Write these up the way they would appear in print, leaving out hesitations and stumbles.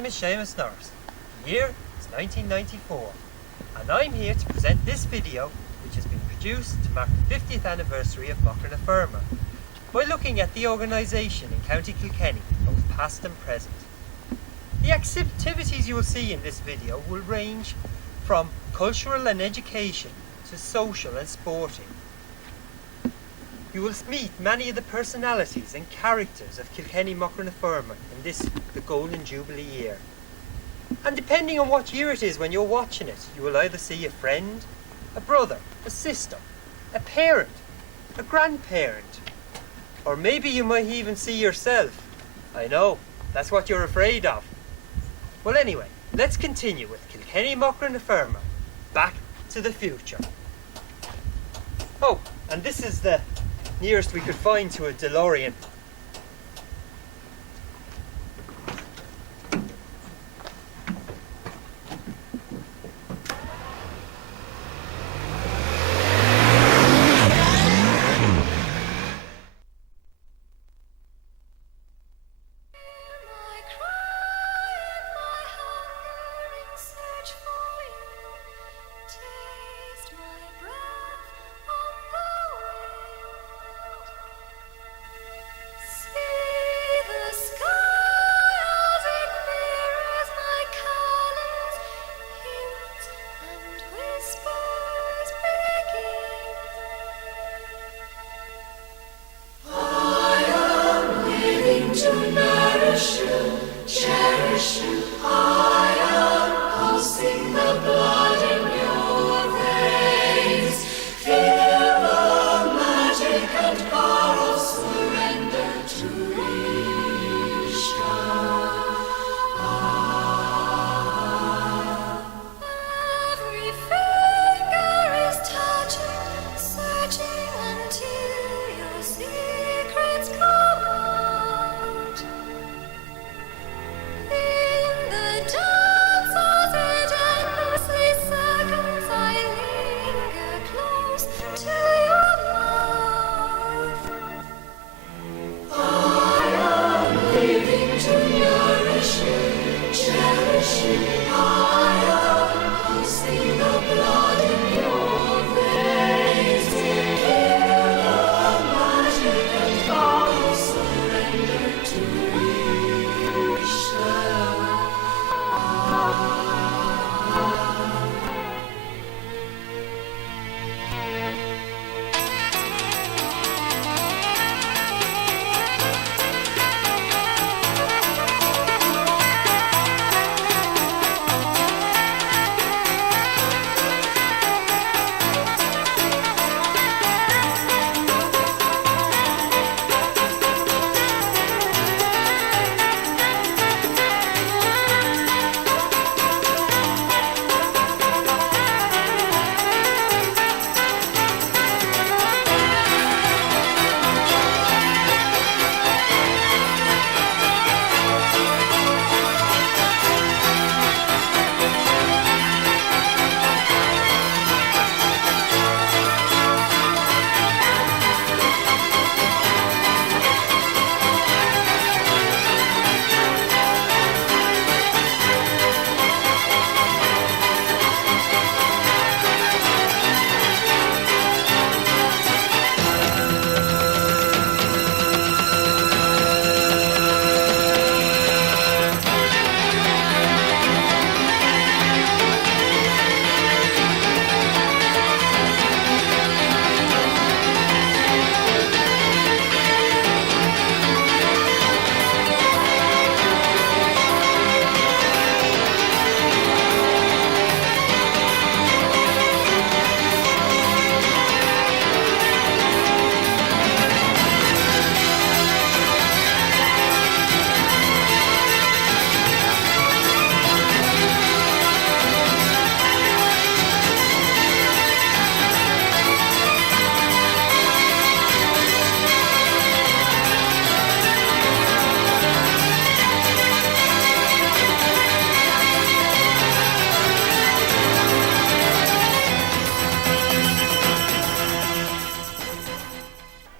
name is Seamus Norris. The year is 1994, and I'm here to present this video, which has been produced to mark the 50th anniversary of Feirme, by looking at the organisation in County Kilkenny, both past and present. The activities you will see in this video will range from cultural and education to social and sporting. You will meet many of the personalities and characters of Kilkenny Macra in this, the Golden Jubilee year. And depending on what year it is when you're watching it, you will either see a friend, a brother, a sister, a parent, a grandparent, or maybe you might even see yourself. I know, that's what you're afraid of. Well anyway, let's continue with Kilkenny Macra Back to the Future. Oh, and this is the nearest we could find to a DeLorean.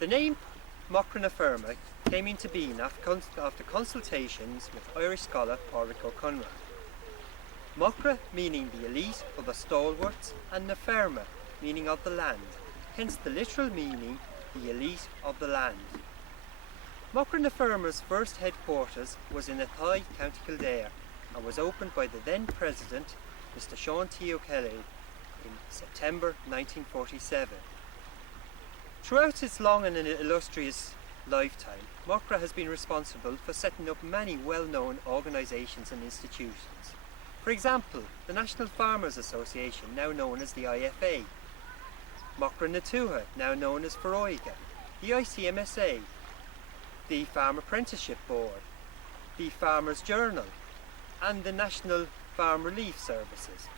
The name Macra came into being after consultations with Irish scholar Pádraig Ó Conradh. Macra meaning the elite or the stalwarts, and na Feirme meaning of the land, hence the literal meaning the elite of the land. Macra na Feirme's first headquarters was in Athy, County Kildare, and was opened by the then President, Mr. Sean T. O'Kelly, in September 1947. Throughout its long and illustrious lifetime, Macra has been responsible for setting up many well-known organisations and institutions. For example, the National Farmers Association, now known as the IFA, Macra na Tuatha, now known as Feirme, the ICMSA, the Farm Apprenticeship Board, the Farmers Journal, and the National Farm Relief Services,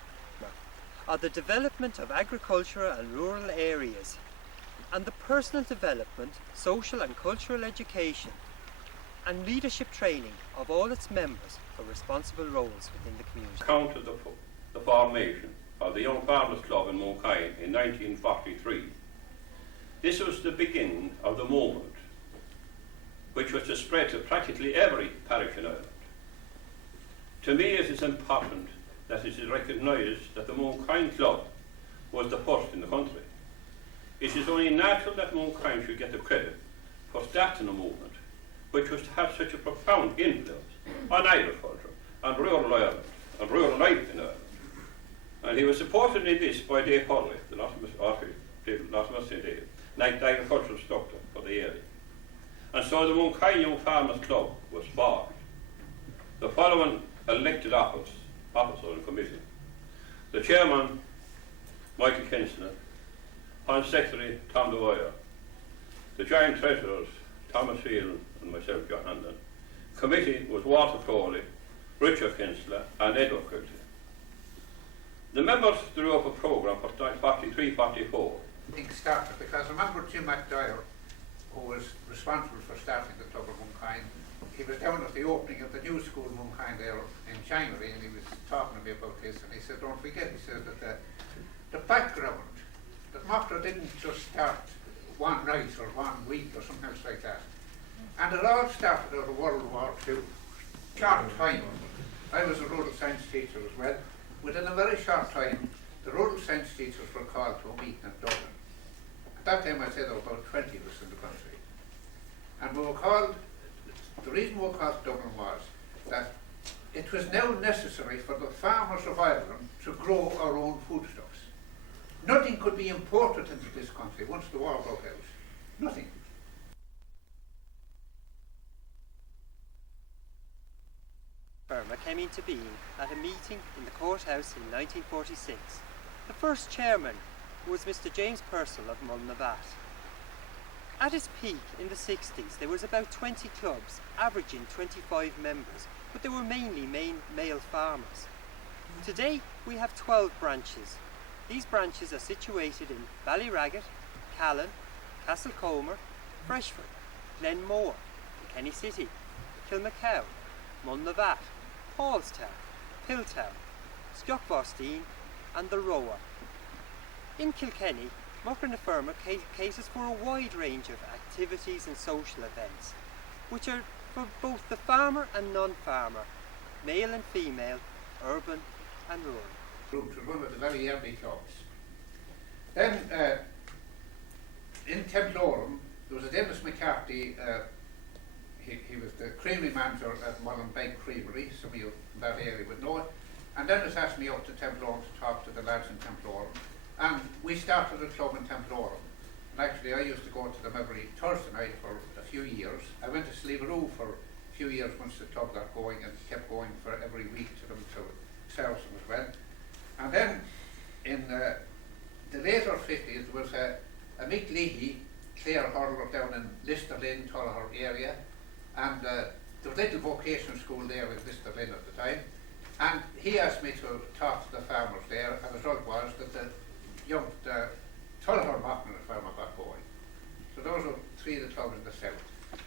are the development of agricultural and rural areas, and the personal development, social and cultural education, and leadership training of all its members for responsible roles within the community. Counted the formation of the Young Farmers Club in Mooncoin in 1943. This was the beginning of the movement, which was to spread to practically every parish in Ireland. To me, it is important that it is recognised that the Mooncoin Club was the first in the country. It is only natural that Mooncoin should get the credit for starting a movement which was to have such a profound influence on agriculture and rural Ireland and rural life in Ireland. And he was supported in this by Dave Hurley, the agricultural instructor for the area. And so the Mooncoin Young Farmers Club was born. The following elected officers and committee: the chairman, Michael Kinsella; Hon Secretary, Tom Dwyer; the joint treasurers, Thomas Phelan and myself, John Hanlon. Committee was Walter Crowley, Richard Kinsella and Edward Quilty. The members drew up a programme for 43-44. Things started because I remember Jim McDowell, who was responsible for starting the Club of Mooncoin. He was down at the opening of the new school Mooncoin there in January, and he was talking to me about this, and he said, don't forget, he said that the background, that Macra didn't just start one night or 1 week or something else like that. And it all started out of World War II. Short time. I was a rural science teacher as well. Within a very short time, the rural science teachers were called to a meeting in Dublin. At that time I said there were about 20 of us in the country. And we were called, the reason we were called to Dublin was that it was now necessary for the farmers of Ireland to grow our own foodstuffs. Nothing could be imported into this country once the war broke out. Nothing. Feirme came into being at a meeting in the courthouse in 1946. The first chairman was Mr. James Purcell of Mulnavat. At its peak in the 60s, there was about 20 clubs, averaging 25 members, but they were mainly male farmers. Today, we have 12 branches. These branches are situated in Ballyragget, Callan, Castlecomer, Freshford, Glenmore, Kilkenny City, Kilmacow, Mulnavat, Paulstown, Piltown, Skjokvarstein and the Rower. In Kilkenny, Macra na Feirme caters for a wide range of activities and social events, which are for both the farmer and non-farmer, male and female, urban and rural. Groups were one of the very early clubs. Then in Templorum, there was a Dennis McCarthy. He was the creamery manager at Mullenbeg Creamery. Some of you in that area would know it. And Dennis asked me up to Templorum to talk to the lads in Templorum. And we started a club in Templorum. And actually I used to go to them every Thursday night for a few years. I went to Sliveroo for a few years once the club got going, and kept going for every week to them to serve them as well. And then in the later 50s there was a Mick Leahy, Clare hurler down in Lister Lynn, Tullahor area. And there was a little vocational school there in Lister Lynn at the time. And he asked me to talk to the farmers there, and the result was that the Tullahor Macra na Feirme got going. So those were 3 of the clubs in the south.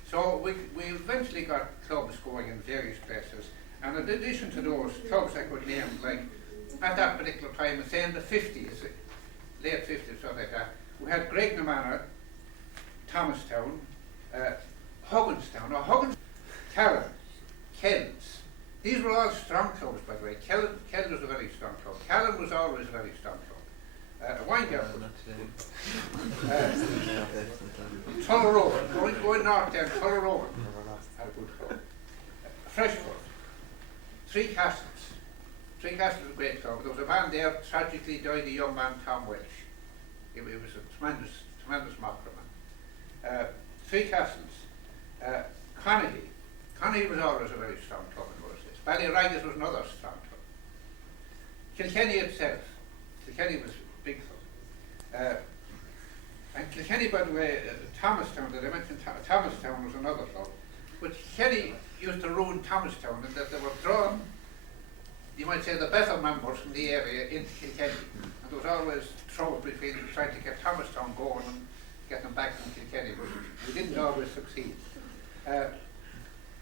So we eventually got clubs going in various places. And in addition to those clubs I could name, like at that particular time, say in the 50s, late 50s, something like that, we had Greg na Manor, Thomastown, Hugginstown, or Huggins, Callan, Kells. These were all strong clubs, by the way. Kell was a very strong club. Callan was always a very strong club. Windgap was. Tullarowan, going north there, Tullarowan had a good club. Freshford, Three Castles. Three Castles was a great club. There was a man there, tragically died, a young man, Tom Welsh. He was a tremendous Macra man. Three Castles. Connaughey was always a very strong club in those days. Ballyraggis was another strong club. Kilkenny itself. Kilkenny was a big club. And Kilkenny, by the way, Thomastown, that I mentioned, Thomastown was another club. But Kilkenny used to ruin Thomastown in that they were drawn, you might say, the better members from the area into Kilkenny. And there was always trouble between trying to get Thomastown going and get them back from Kilkenny, but we didn't always succeed.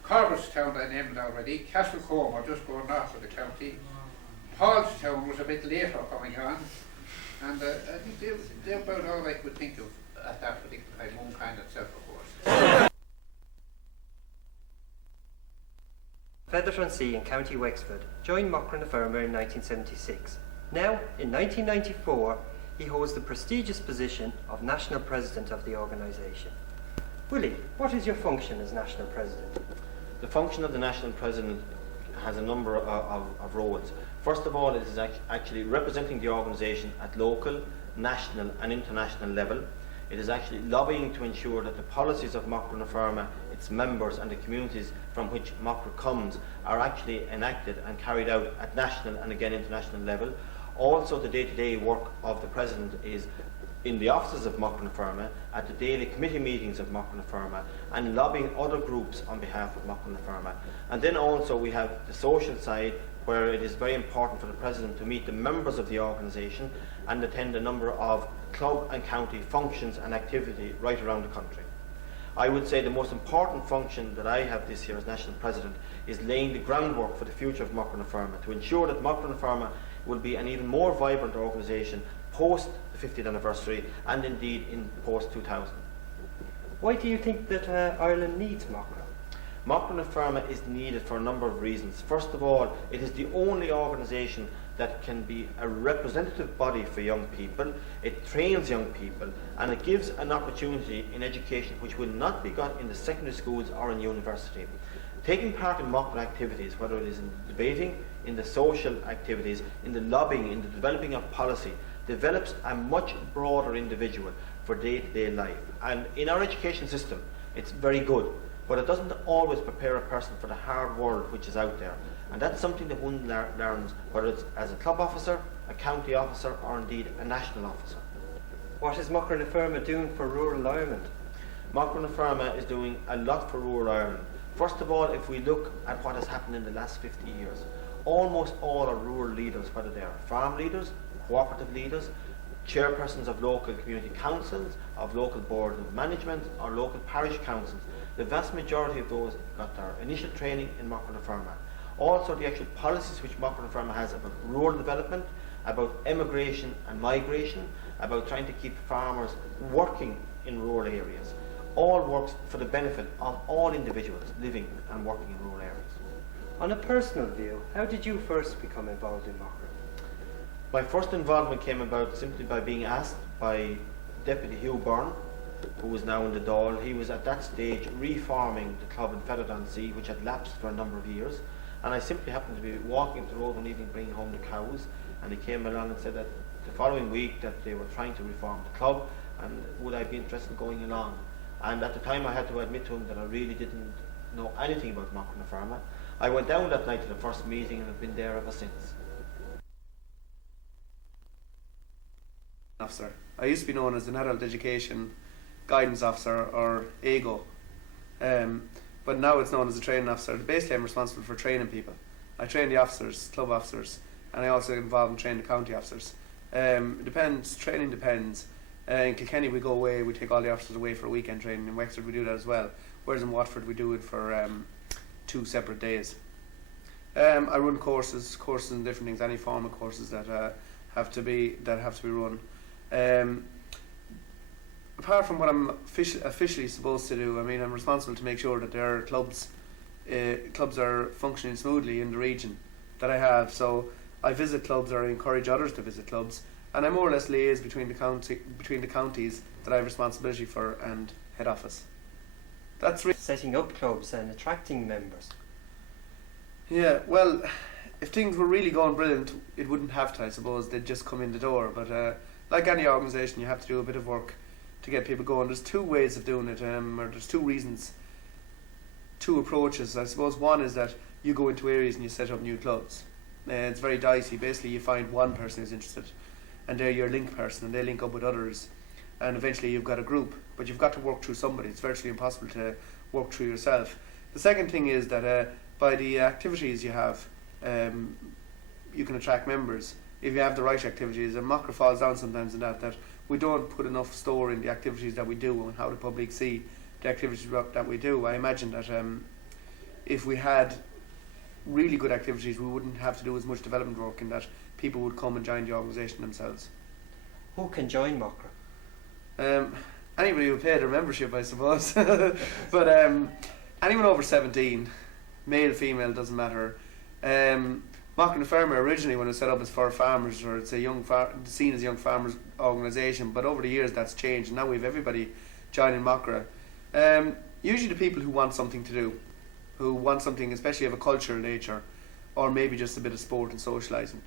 Corbettstown, I named it already. Castlecomer, just going north of the county. Paulstown was a bit later coming on. And I think they're about all I could think of at that particular time. Moonkind itself, of course. Feather-on-Sea in County Wexford joined Macra na Feirme in 1976. Now, in 1994, he holds the prestigious position of National President of the organisation. Willie, what is your function as National President? The function of the National President has a number of roles. First of all, it is actually representing the organisation at local, national and international level. It is actually lobbying to ensure that the policies of Macra na Feirme, its members and the communities from which Macra comes are actually enacted and carried out at national and again international level. Also, the day-to-day work of the President is in the offices of Macra na Feirme, at the daily committee meetings of Macra na Feirme, and lobbying other groups on behalf of Macra na Feirme. And then also we have the social side, where it is very important for the President to meet the members of the organisation and attend a number of club and county functions and activity right around the country. I would say the most important function that I have this year as National President is laying the groundwork for the future of Macra na Feirme, to ensure that Macra na Feirme will be an even more vibrant organisation post the 50th anniversary and indeed in post 2000. Why do you think that Ireland needs Macra? Macra na Feirme is needed for a number of reasons. First of all, it is the only organisation that can be a representative body for young people. It trains young people and it gives an opportunity in education which will not be got in the secondary schools or in university. Taking part in Macra activities, whether it is in debating, in the social activities, in the lobbying, in the developing of policy, develops a much broader individual for day-to-day life. And in our education system, it's very good, but it doesn't always prepare a person for the hard world which is out there. And that's something that one learns, whether it's as a club officer, a county officer, or indeed a national officer. What is Macra na Feirme doing for rural Ireland? Macra na Feirme is doing a lot for rural Ireland. First of all, if we look at what has happened in the last 50 years, almost all our rural leaders, whether they are farm leaders, cooperative leaders, chairpersons of local community councils, of local boards of management, or local parish councils, the vast majority of those got their initial training in Macra na Feirme. Also, the actual policies which Macra na Feirme has about rural development, about emigration and migration, about trying to keep farmers working in rural areas, all works for the benefit of all individuals living and working in rural areas. On a personal view, how did you first become involved in Macra? My first involvement came about simply by being asked by Deputy Hugh Byrne, who was now in the Dáil. He was at that stage reforming the club in Feather-on-Sea, which had lapsed for a number of years. And I simply happened to be walking up the road one evening bringing home the cows, and he came along and said that the following week that they were trying to reform the club, and would I be interested in going along. And at the time I had to admit to him that I really didn't know anything about Macra na Feirme. I went down that night to the first meeting and have been there ever since. Officer. I used to be known as an Adult Education Guidance Officer, or AGO, but now it's known as a Training Officer. Basically I'm responsible for training people. I train the officers, club officers, and I also get involved in training the county officers. It depends, training depends. In Kilkenny we go away, we take all the officers away for a weekend training. In Wexford we do that as well, whereas in Watford we do it for 2 separate days. I run courses and different things, any form of courses that have to be run. apart from what I'm officially supposed to do, I mean, I'm responsible to make sure that there are clubs are functioning smoothly in the region that I have. So I visit clubs, or I encourage others to visit clubs, and I more or less liaise between the counties that I have responsibility for and head office. That's really Setting up clubs and attracting members. Yeah, well, if things were really going brilliant, it wouldn't have to, I suppose. They'd just come in the door. But like any organisation, you have to do a bit of work to get people going. There's two ways of doing it, or there's two approaches. I suppose one is that you go into areas and you set up new clubs. It's very dicey. Basically, you find one person who's interested, and they're your link person, and they link up with others, and eventually you've got a group. But you've got to work through somebody. It's virtually impossible to work through yourself. The second thing is that by the activities you have, you can attract members if you have the right activities. And Macra falls down sometimes in that we don't put enough store in the activities that we do and how the public see the activities that we do. I imagine that if we had really good activities, we wouldn't have to do as much development work, in that people would come and join the organisation themselves. Who can join Macra? Anybody who paid their membership, I suppose. But anyone over 17, male, female, doesn't matter. Macra na Feirme originally, when it was set up, as for farmers, or it's a seen as a young farmers organisation, but over the years that's changed, and now we have everybody joining Macra. Usually the people who want something to do, who want something especially of a cultural nature, or maybe just a bit of sport and socialising,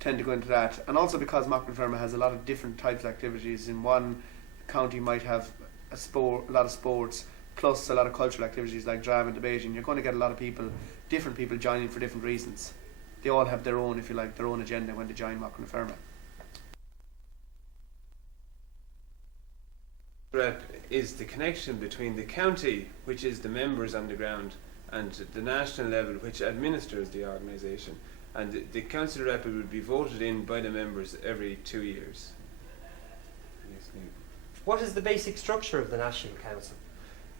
tend to go into that. And also because Macra na Feirme has a lot of different types of activities. In one county might have a lot of sports, plus a lot of cultural activities like drama and debating. You're going to get a lot of people, different people joining for different reasons. They all have their own, if you like, their own agenda when they join Macra na Feirme. Rep is the connection between the county, which is the members on the ground, and the national level, which administers the organisation. And the council rep would be voted in by the members every 2 years. What is the basic structure of the National Council?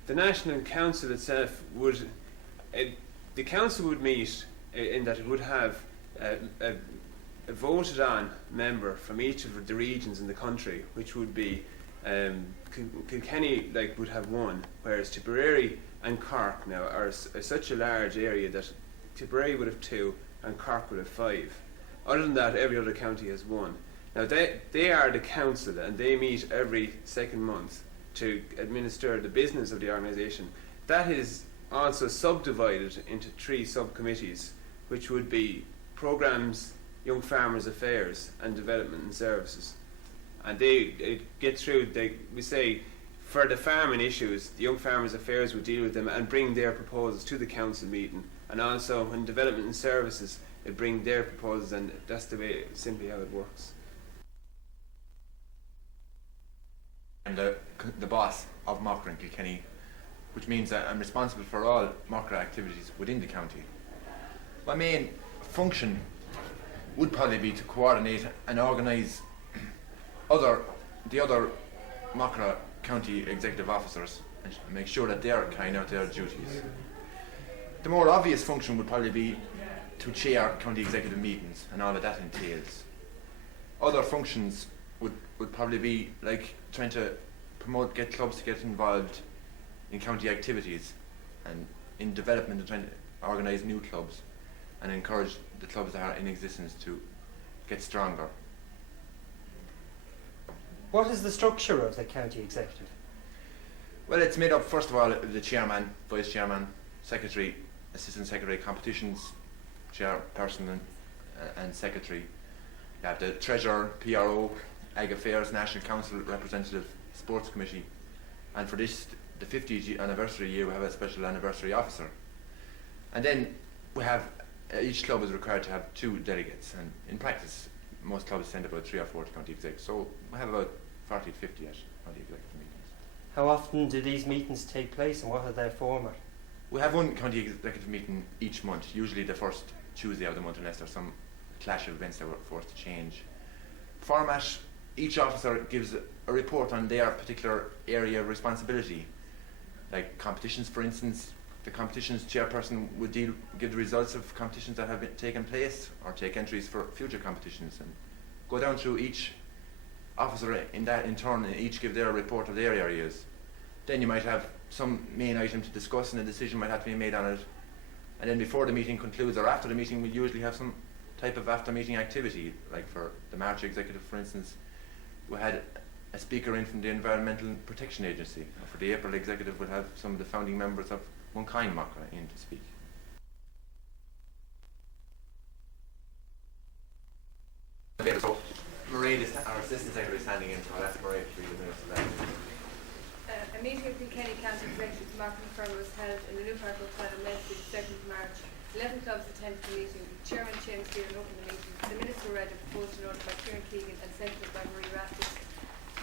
The National Council itself would, the council would meet in that it would have a voted on member from each of the regions in the country, which would be Kilkenny would have one, whereas Tipperary and Cork now are such a large area that Tipperary would have 2 and Cork would have 5. Other than that, every other county has 1. Now they are the council, and they meet every second month to administer the business of the organisation. That is also subdivided into 3 subcommittees, which would be programmes, young farmers affairs, and development and services. And they get through, we say, for the farming issues, the young farmers affairs would deal with them and bring their proposals to the council meeting. And also in development and services, they bring their proposals, and that's the way, simply how it works. I'm the boss of Macra in Kilkenny, which means that I'm responsible for all Macra activities within the county. My main function would probably be to coordinate and organise the other Macra county executive officers and make sure that they are carrying out their duties. The more obvious function would probably be to chair county executive meetings and all that that entails. Other functions would probably be like trying to get clubs to get involved in county activities and in development, and trying to organise new clubs and encourage the clubs that are in existence to get stronger. What is the structure of the county executive? Well, it's made up first of all of the chairman, vice chairman, secretary, assistant secretary, competitions, chairperson and secretary. You have the treasurer, PRO, Ag Affairs, National Council representative, sports committee, and for this, the 50th anniversary year, we have a special anniversary officer. And then we have, each club is required to have 2 delegates, and in practice most clubs send about 3 or 4 to county exec, so we have about 40 to 50 at county executive meetings. How often do these meetings take place, and what are their format? We have one county executive meeting each month, usually the first Tuesday of the month, unless there's some clash of events that we're forced to change. Format, each officer gives a report on their particular area of responsibility. Like competitions, for instance, the competitions chairperson would give the results of competitions that have taken place, or take entries for future competitions, and go down through each officer in that in turn each give their report of their areas. Then you might have some main item to discuss and a decision might have to be made on it. And then before the meeting concludes or after the meeting, we usually have some type of after meeting activity. Like for the March executive, for instance, we had a speaker in from the Environmental Protection Agency. Or for the April executive, we'll have some of the founding members of Kilkenny Macra in to speak. So Mairead is our assistant secretary standing in, so I'll ask Mairead to read the minutes of that. A meeting of Kilkenny County Executive Macra Feirme was held in the New Park Hotel on Wednesday, the 2nd of March. 11 clubs attended the meeting. Chairman Seamus D opened the meeting. The minutes were read and proposed to note by Kieran Keegan and seconded by Marie Raftis.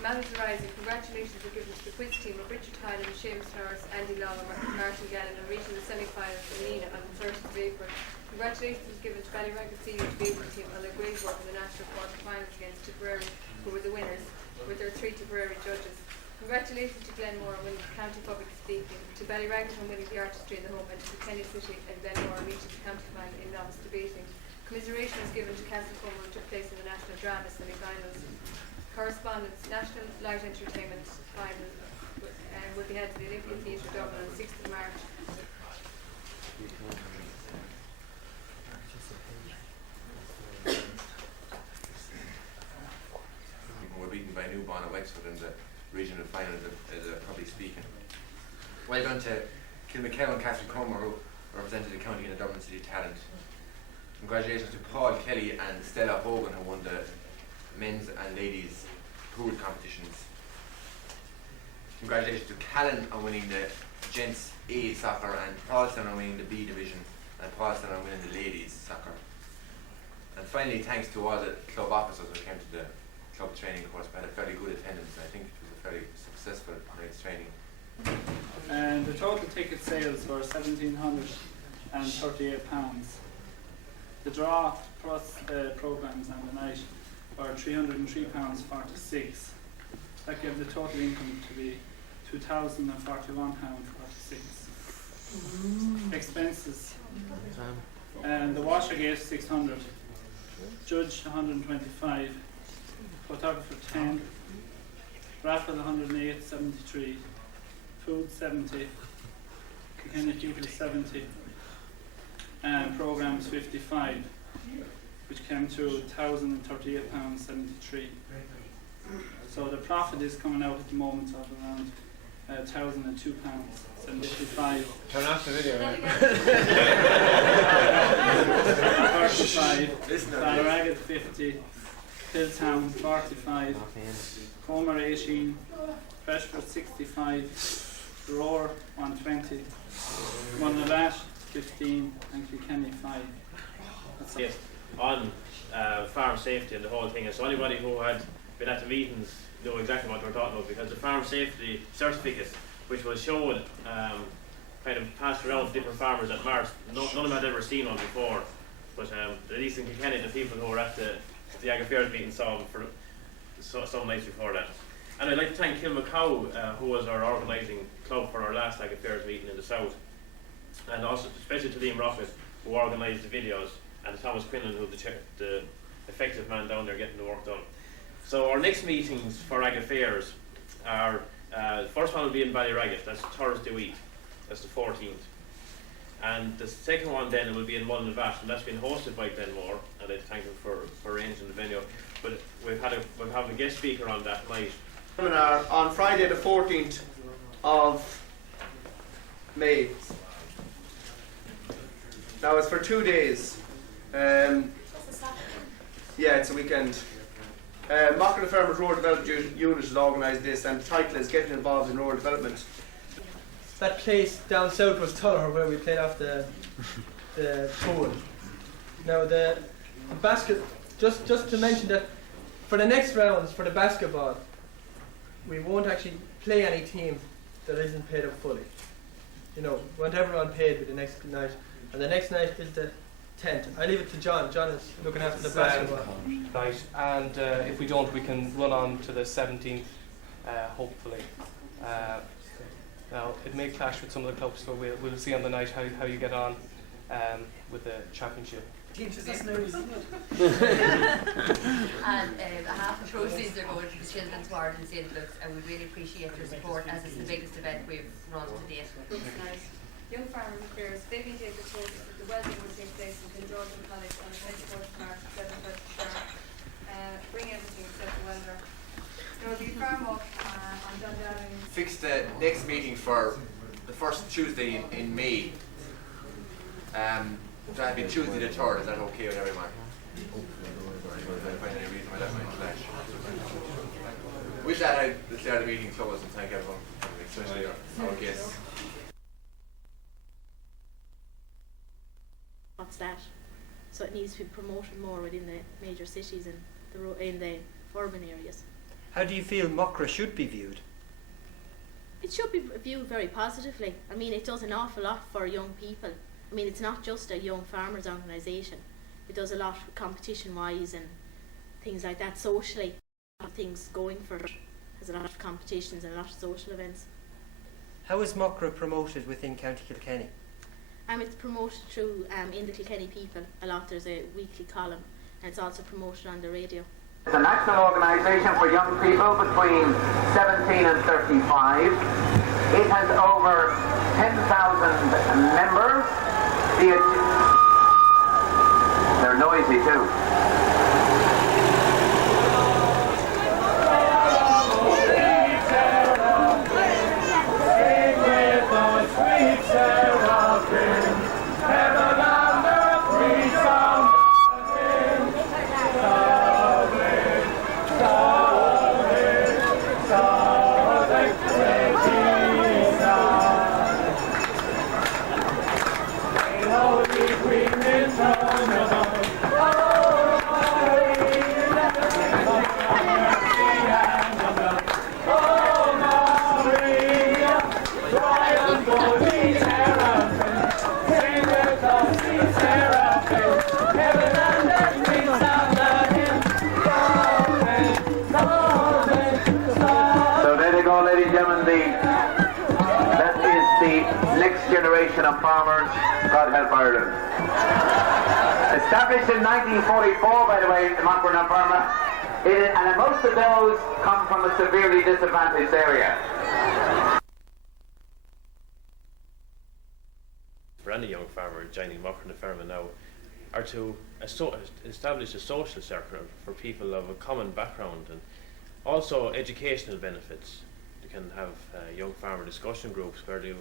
Matters arising, congratulations were given to the quiz team of Richard Hyland, Seamus Norris, Andy Long and Martin Gallen on reaching the semi-finals in Nina on the 1st of April. Congratulations was given to Ballyragget Senior Division team on their great work in the national quarter-finals against Tipperary, who were the winners, with their 3 Tipperary judges. Congratulations to Glenmore on winning the County Public Speaking, to Ballyragget on winning the Artistry in the Home, and to Kilkenny City and Glenmore on reaching the county final in novice debating. Commiseration was given to Castlecombe, which took place in the National Drama semi-finals. Correspondence, National Light Entertainment final will be held at the Olympia Theatre Dublin on the 6th of March. We're beaten by Newborn and Wexford in the regional final as a public speaking. Well done to Kilmacow and Castlecombe, who represented the county in the Dublin City Talent. Congratulations to Paul Kelly and Stella Hogan, who won the men's and ladies pool competitions. Congratulations to Callan on winning the gents A soccer, and Paulston on winning the B division, and Paulston on winning the ladies soccer. And finally, thanks to all the club officers who came to the club training course. We had a very good attendance, and I think it was a very successful night's training. And the total ticket sales were £1,738. The draw plus programmes and the night were £303.46. That gave the total income to be £2,041.46. Expenses. And the washer gave 600, judge 125, photographer 10, raffle 108.73, food 70, Kilkenny people 70, and programmes 55, which came to £1,038.73. So the profit is coming out at the moment of around £1,002.75. Turn off the video, right? 35, Ballyragget 50, Hilltown 45, Comer 18, Freshford 65, Roar 120, Mullavat 15, and Kilkenny 5. That's it. Yes, on farm safety and the whole thing. And so anybody who had been at the meetings know exactly what we're talking about, because the farm safety certificate, which was shown, kind of passed around to different farmers at Mars. None of them had ever seen one before, but at least in Kilkenny, the people who were at the Ag Affairs meeting saw them for some nights before that. And I'd like to thank Kilmacow, who was our organising club for our last Ag Affairs meeting in the south, and also especially to Liam Rocket, who organised the videos, and Thomas Quinlan, who the effective man down there getting the work done. So our next meetings for Ag Affairs are, the first one will be in Ballyragget, that's Thursday week, that's the 14th. And the second one then will be in Mullavat, and that's been hosted by Glenmore, and I thank them for arranging the venue. But we'll have a guest speaker on that night. Seminar on Friday the 14th of May. Now it's for 2 days. Yeah, it's a weekend. Macra Feirme's Rural Development Unit has organised this, and the title is Getting Involved in Rural Development. That place down south was Tuller, where we played off the pool. Now the basket, just to mention that for the next rounds for the basketball, we won't actually play any team that isn't paid up fully. You know, we want everyone paid with the next night, and the next night is the 10th. I leave it to John. John is looking after the basketball. Right, and if we don't, we can run on to the 17th, hopefully. Now, it may clash with some of the clubs, so we'll see on the night how you get on with the championship. Teaches us news, isn't it? And half the proceeds are going to the Children's Ward in St. Luke's, and we really appreciate your support as it's the biggest event we've run to date. That's nice. Young Farmers Affairs, they've been taking the process that the wedding will take place in Kilkenny College on the 24th of March, 7:30 sharp. Bring everything except the weather. There will be a farm walk on Dundalling. Fix the next meeting for the first Tuesday in May. That'll be Tuesday the 3rd. Is that okay with everyone? Find any reason why that might clash. With that, I declare the meeting closed and thank everyone, especially our guests. What's that? So it needs to be promoted more within the major cities and in the urban areas. How do you feel Macra should be viewed? It should be viewed very positively. I mean, it does an awful lot for young people. I mean, it's not just a young farmers organisation. It does a lot competition-wise and things like that socially. A lot of things going for it. There's a lot of competitions and a lot of social events. How is Macra promoted within County Kilkenny? It's promoted through in the Kilkenny People a lot. There's a weekly column, and it's also promoted on the radio. It's a national organisation for young people between 17 and 35. It has over 10,000 members. They're noisy too. Of farmers, God help Ireland. Established in 1944, by the way, the Macra na Feirme, and most of those come from a severely disadvantaged area. For any young farmer joining Macra na Feirme now are to establish a social circle for people of a common background, and also educational benefits. You can have young farmer discussion groups where there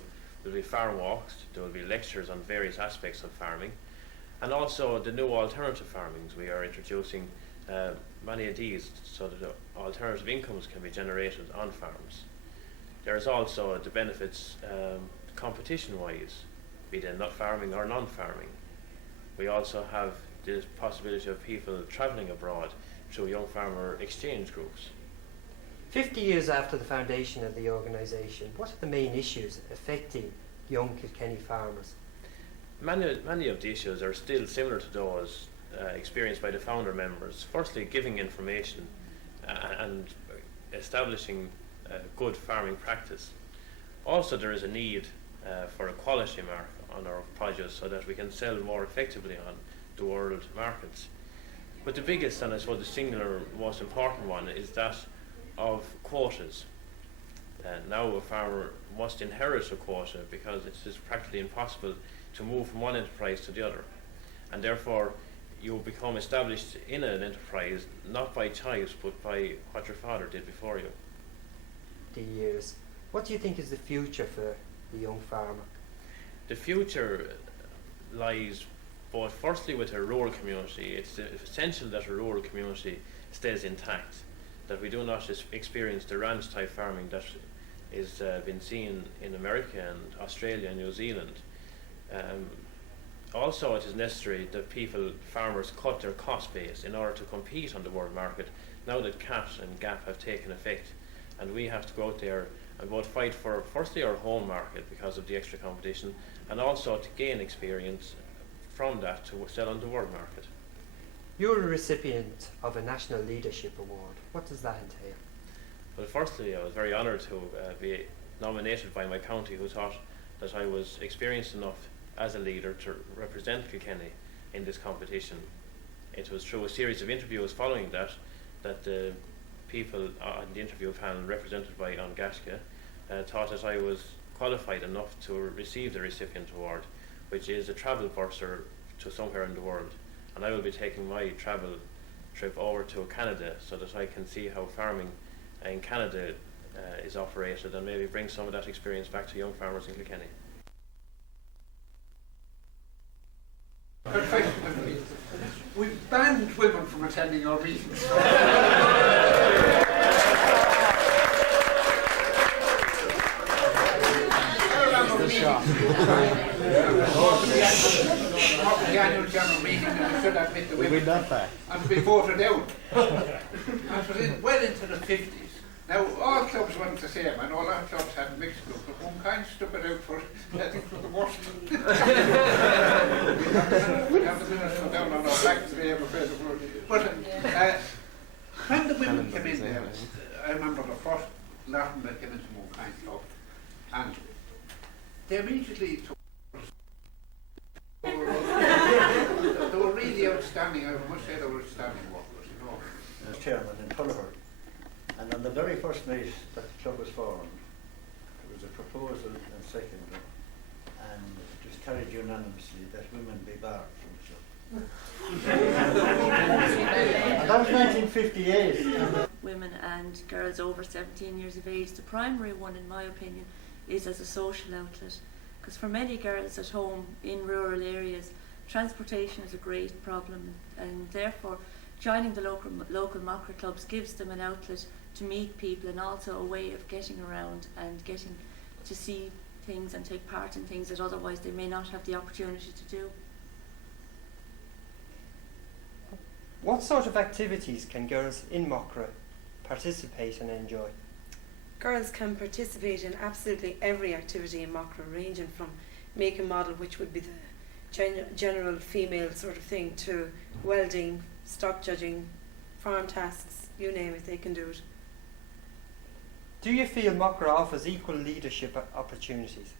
will be farm walks, there will be lectures on various aspects of farming, and also the new alternative farmings. We are introducing many of these so that alternative incomes can be generated on farms. There is also the benefits competition-wise, be they not farming or non-farming. We also have the possibility of people travelling abroad through young farmer exchange groups. 50 years after the foundation of the organisation, what are the main issues affecting young Kilkenny farmers? Many of the issues are still similar to those experienced by the founder members. Firstly, giving information and establishing good farming practice. Also, there is a need for a quality mark on our produce so that we can sell more effectively on the world markets. But the biggest, and I suppose the singular most important one, is that of quotas. Now a farmer must inherit a quota because it is practically impossible to move from one enterprise to the other, and therefore you become established in an enterprise not by choice but by what your father did before you. The years. What do you think is the future for the young farmer? The future lies both firstly with a rural community. It's essential that a rural community stays intact, that we do not experience the ranch type farming that is been seen in America and Australia and New Zealand. Also, it is necessary that farmers cut their cost base in order to compete on the world market now that CAT and GAP have taken effect, and we have to go out there and both fight for firstly our home market because of the extra competition, and also to gain experience from that to sell on the world market. You're a recipient of a National Leadership Award. What does that entail? Well, firstly, I was very honoured to be nominated by my county, who thought that I was experienced enough as a leader to represent Kilkenny in this competition. It was through a series of interviews following that the people on the interview panel represented by An Gaisce thought that I was qualified enough to receive the recipient award, which is a travel bursar to somewhere in the world. And I will be taking my travel trip over to Canada so that I can see how farming in Canada is operated, and maybe bring some of that experience back to young farmers in Kilkenny. We've banned women from attending our meetings. The annual general meeting, and we should admit the women, and be voted out. And it was well into the 50s. Now, all clubs weren't the same, and all our clubs had a mixed group, but one kind stuck it out for, I think, for the worst. We have the minutes go down on our backs to be able to pay the word. But when the women came in there, I remember the first lot of them came into one kind club, and they immediately took. They were really outstanding. I must say they were outstanding workers, you know. As chairman in Tulliver, and on the very first night that the club was formed, there was a proposal and seconded, and it was carried unanimously that women be barred from the club. And that was 1958. Women and girls over 17 years of age, the primary one, in my opinion, is as a social outlet. Because for many girls at home in rural areas, transportation is a great problem, and therefore joining the local Macra clubs gives them an outlet to meet people, and also a way of getting around and getting to see things and take part in things that otherwise they may not have the opportunity to do. What sort of activities can girls in Macra participate and enjoy? Girls can participate in absolutely every activity in Macra, ranging from make and model, which would be the general female sort of thing, to welding, stock judging, farm tasks, you name it, they can do it. Do you feel Macra offers equal leadership opportunities?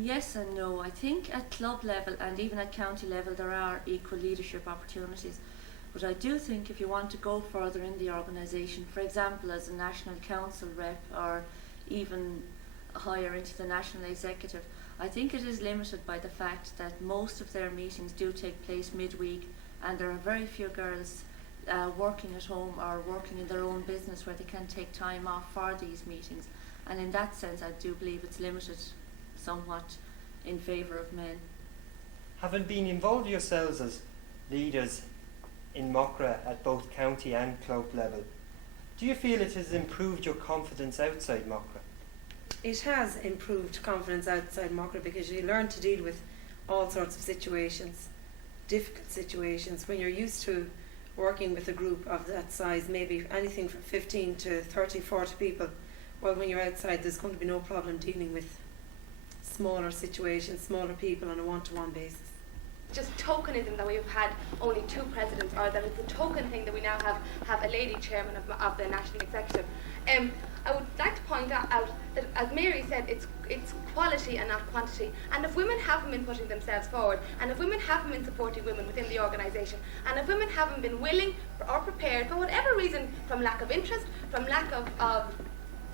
Yes and no. I think at club level and even at county level there are equal leadership opportunities. But I do think if you want to go further in the organisation, for example as a national council rep or even higher into the national executive, I think it is limited by the fact that most of their meetings do take place midweek, and there are very few girls working at home or working in their own business where they can take time off for these meetings. And in that sense I do believe it's limited somewhat in favour of men. Having been involved yourselves as leaders in Macra at both county and club level, do you feel it has improved your confidence outside Macra? It has improved confidence outside Macra, because you learn to deal with all sorts of situations, difficult situations, when you're used to working with a group of that size, maybe anything from 15 to 30, 40 people. Well, when you're outside, there's going to be no problem dealing with smaller situations, smaller people on a one-to-one basis. Just tokenism that we've had only two presidents, or that it's a token thing that we now have a lady chairman of the national executive. I would like to point out that, as Mary said, it's quality and not quantity. And if women haven't been putting themselves forward, and if women haven't been supporting women within the organisation, and if women haven't been willing or prepared, for whatever reason, from lack of interest, from lack of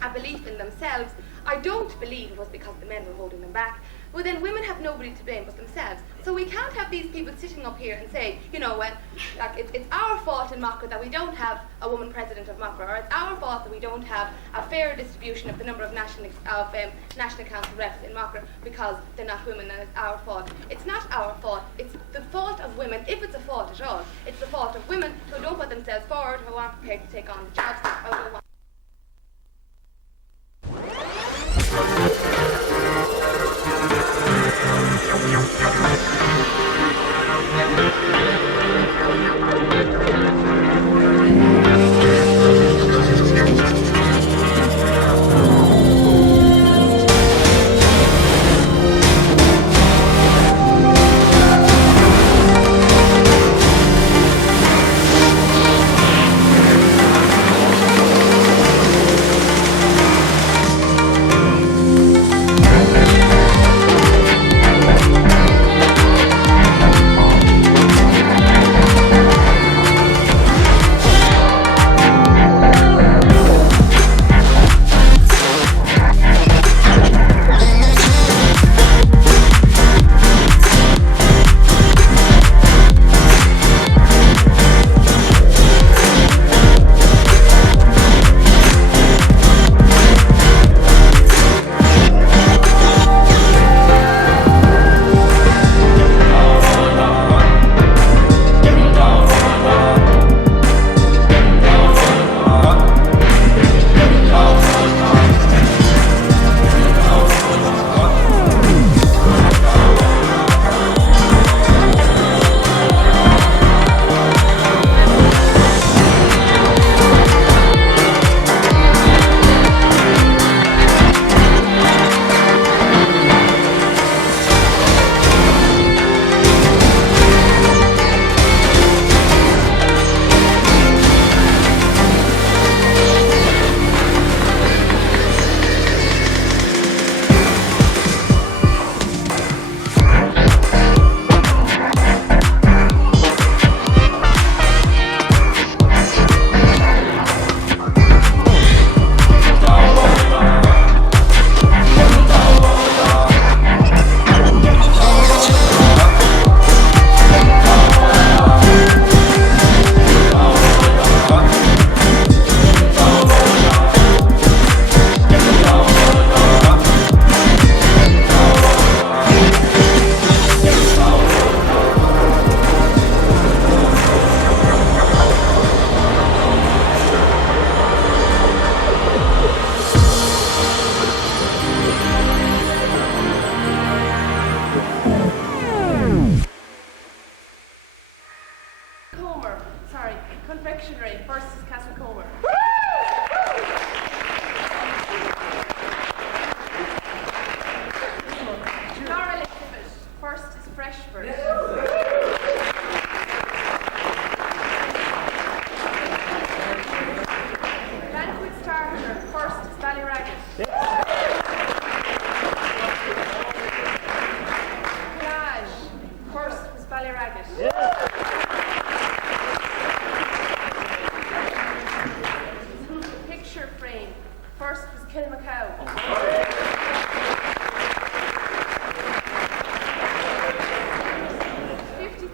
a belief in themselves, I don't believe it was because the men were holding them back. Well, then women have nobody to blame but themselves. So we can't have these people sitting up here and say, you know, well, like it's our fault in Macra that we don't have a woman president of Macra, or it's our fault that we don't have a fair distribution of the number of national council reps in Macra because they're not women, and it's our fault. It's not our fault. It's the fault of women, if it's a fault at all. It's the fault of women who don't put themselves forward, who aren't prepared to take on the jobs, or don't want.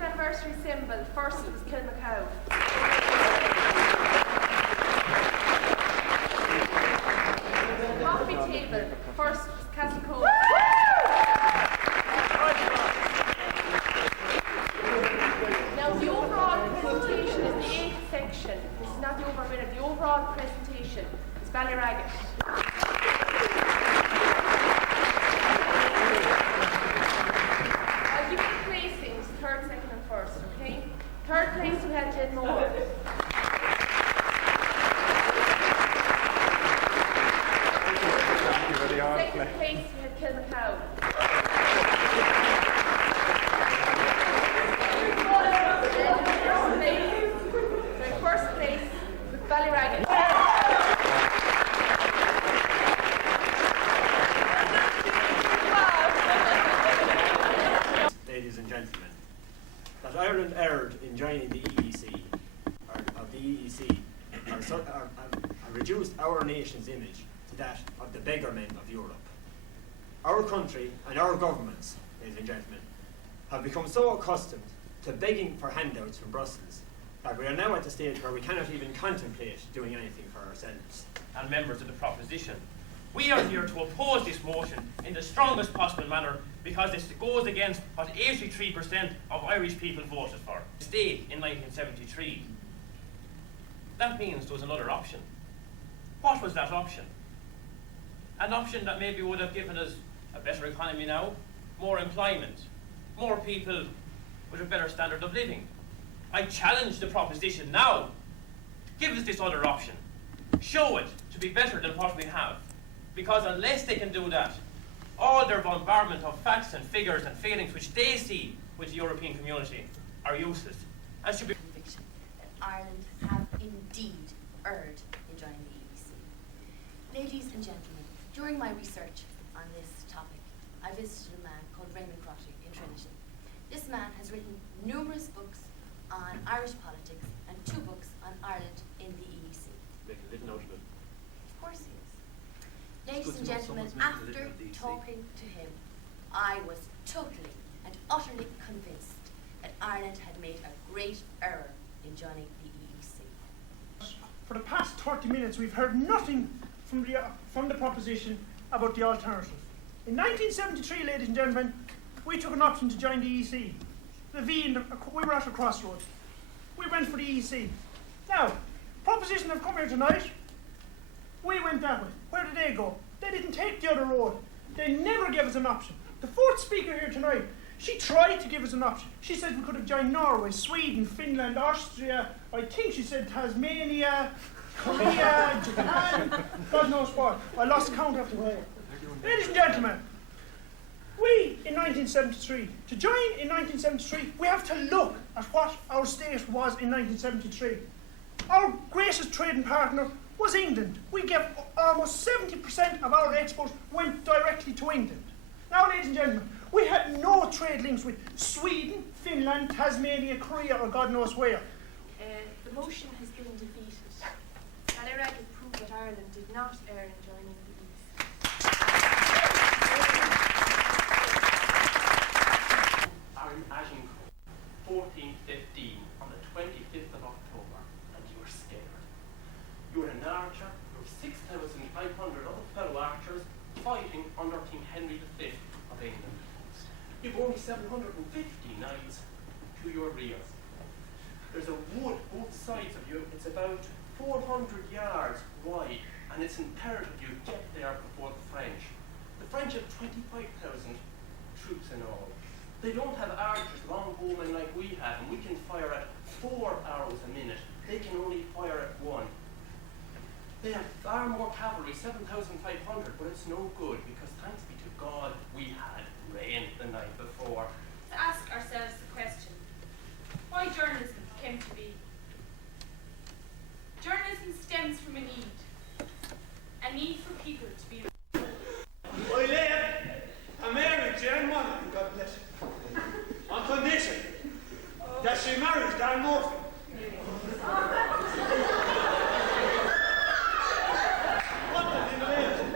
Anniversary symbol, first was Kilmacow. Coffee table, first was Castlecombe. Now the overall presentation is the 8th section. This is not the overall winner. The overall presentation is Ballyragget. I'll give you the placings, 3rd, 2nd and 1st, okay? 3rd place we had Glenmore. Second place we had Kilmacow. First place with Ballyragget. Ladies and gentlemen, that Ireland erred in joining the EEC, and reduced our nation's image to that of the beggarmen of Europe. Our country and our governments, ladies and gentlemen, have become so accustomed to begging for handouts from Brussels that we are now at the stage where we cannot even contemplate doing anything for ourselves. And members of the proposition, we are here to oppose this motion in the strongest possible manner because this goes against what 83% of Irish people voted for. Stay in 1973. That means there was another option. What was that option? An option that maybe would have given us a better economy now, more employment, more people with a better standard of living. I challenge the proposition now. Give us this other option. Show it to be better than what we have. Because unless they can do that, all their bombardment of facts and figures and failings which they see with the European community are useless and should be conviction that Ireland have indeed erred in joining the EEC. Ladies and gentlemen, during my research on this topic, I visited a man called Raymond Crotty in Trinity. This man has written numerous books on Irish politics and 2 books on Ireland in the EEC. Make a little note of it. Of course he is. Ladies and gentlemen, after talking to him, I was totally and utterly convinced that Ireland had made a great error in joining the EEC. For the past 30 minutes, we've heard nothing from the proposition about the alternative. In 1973, ladies and gentlemen, we took an option to join the EEC. We were at a crossroads. We went for the EEC. Now, proposition have come here tonight. We went that way. Where did they go? They didn't take the other road. They never gave us an option. The 4th speaker here tonight, she tried to give us an option. She said we could have joined Norway, Sweden, Finland, Austria, I think she said Tasmania, Korea, Japan, God knows what. I lost count after a while. Ladies and gentlemen, we in 1973, to join in 1973, we have to look at what our state was in 1973. Our greatest trading partner was England. We gave almost 70% of our exports went directly to England. Now, ladies and gentlemen, we had no trade links with Sweden, Finland, Tasmania, Korea, or God knows where. The motion has been defeated. Ballyragget proved that Ireland did not err in joining the EEC. Agincourt, 1415, on the 25th of October, and you were scared. You were an archer, you were 6,500 other fellow archers fighting under King Henry V of England. You've only 750 knights to your rear. There's a wood both sides of you. It's about 400 yards wide, and it's imperative you get there before the French. The French have 25,000 troops in all. They don't have archers, longbowmen like we have, and we can fire at 4 arrows a minute. They can only fire at 1. They have far more cavalry, 7,500, but it's no good because thanks be to God we had rain the night before. To ask ourselves the question, why journalism came to be. Journalism stems from a need for people to be. Oi, lad, I'm married Jane Monaghan, God bless her. On condition that she marries Dan Murphy. What the hell is it?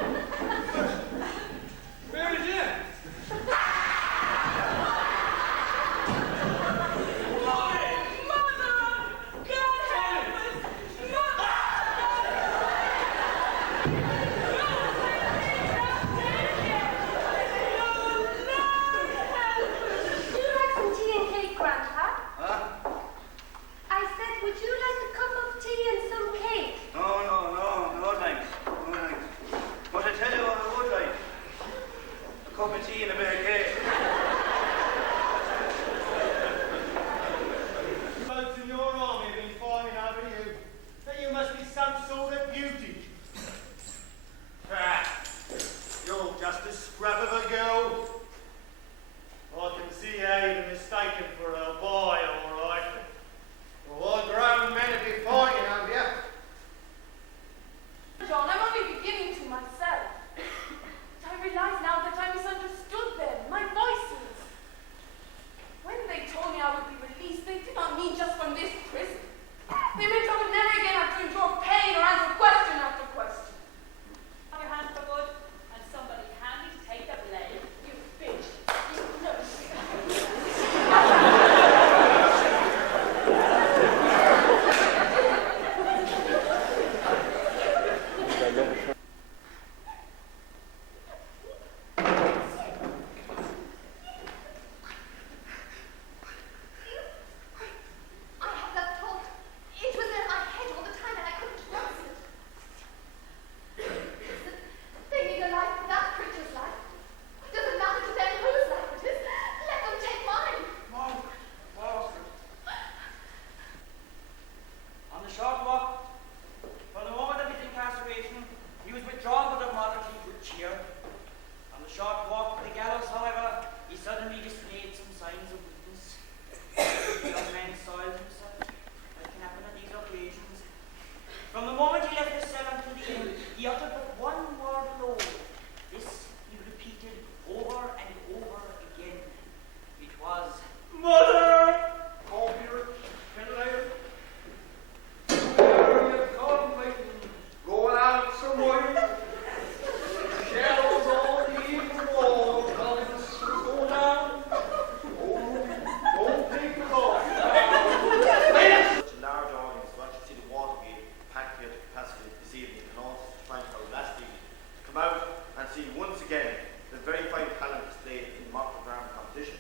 see once again the very fine talent displayed in Macra drama competition.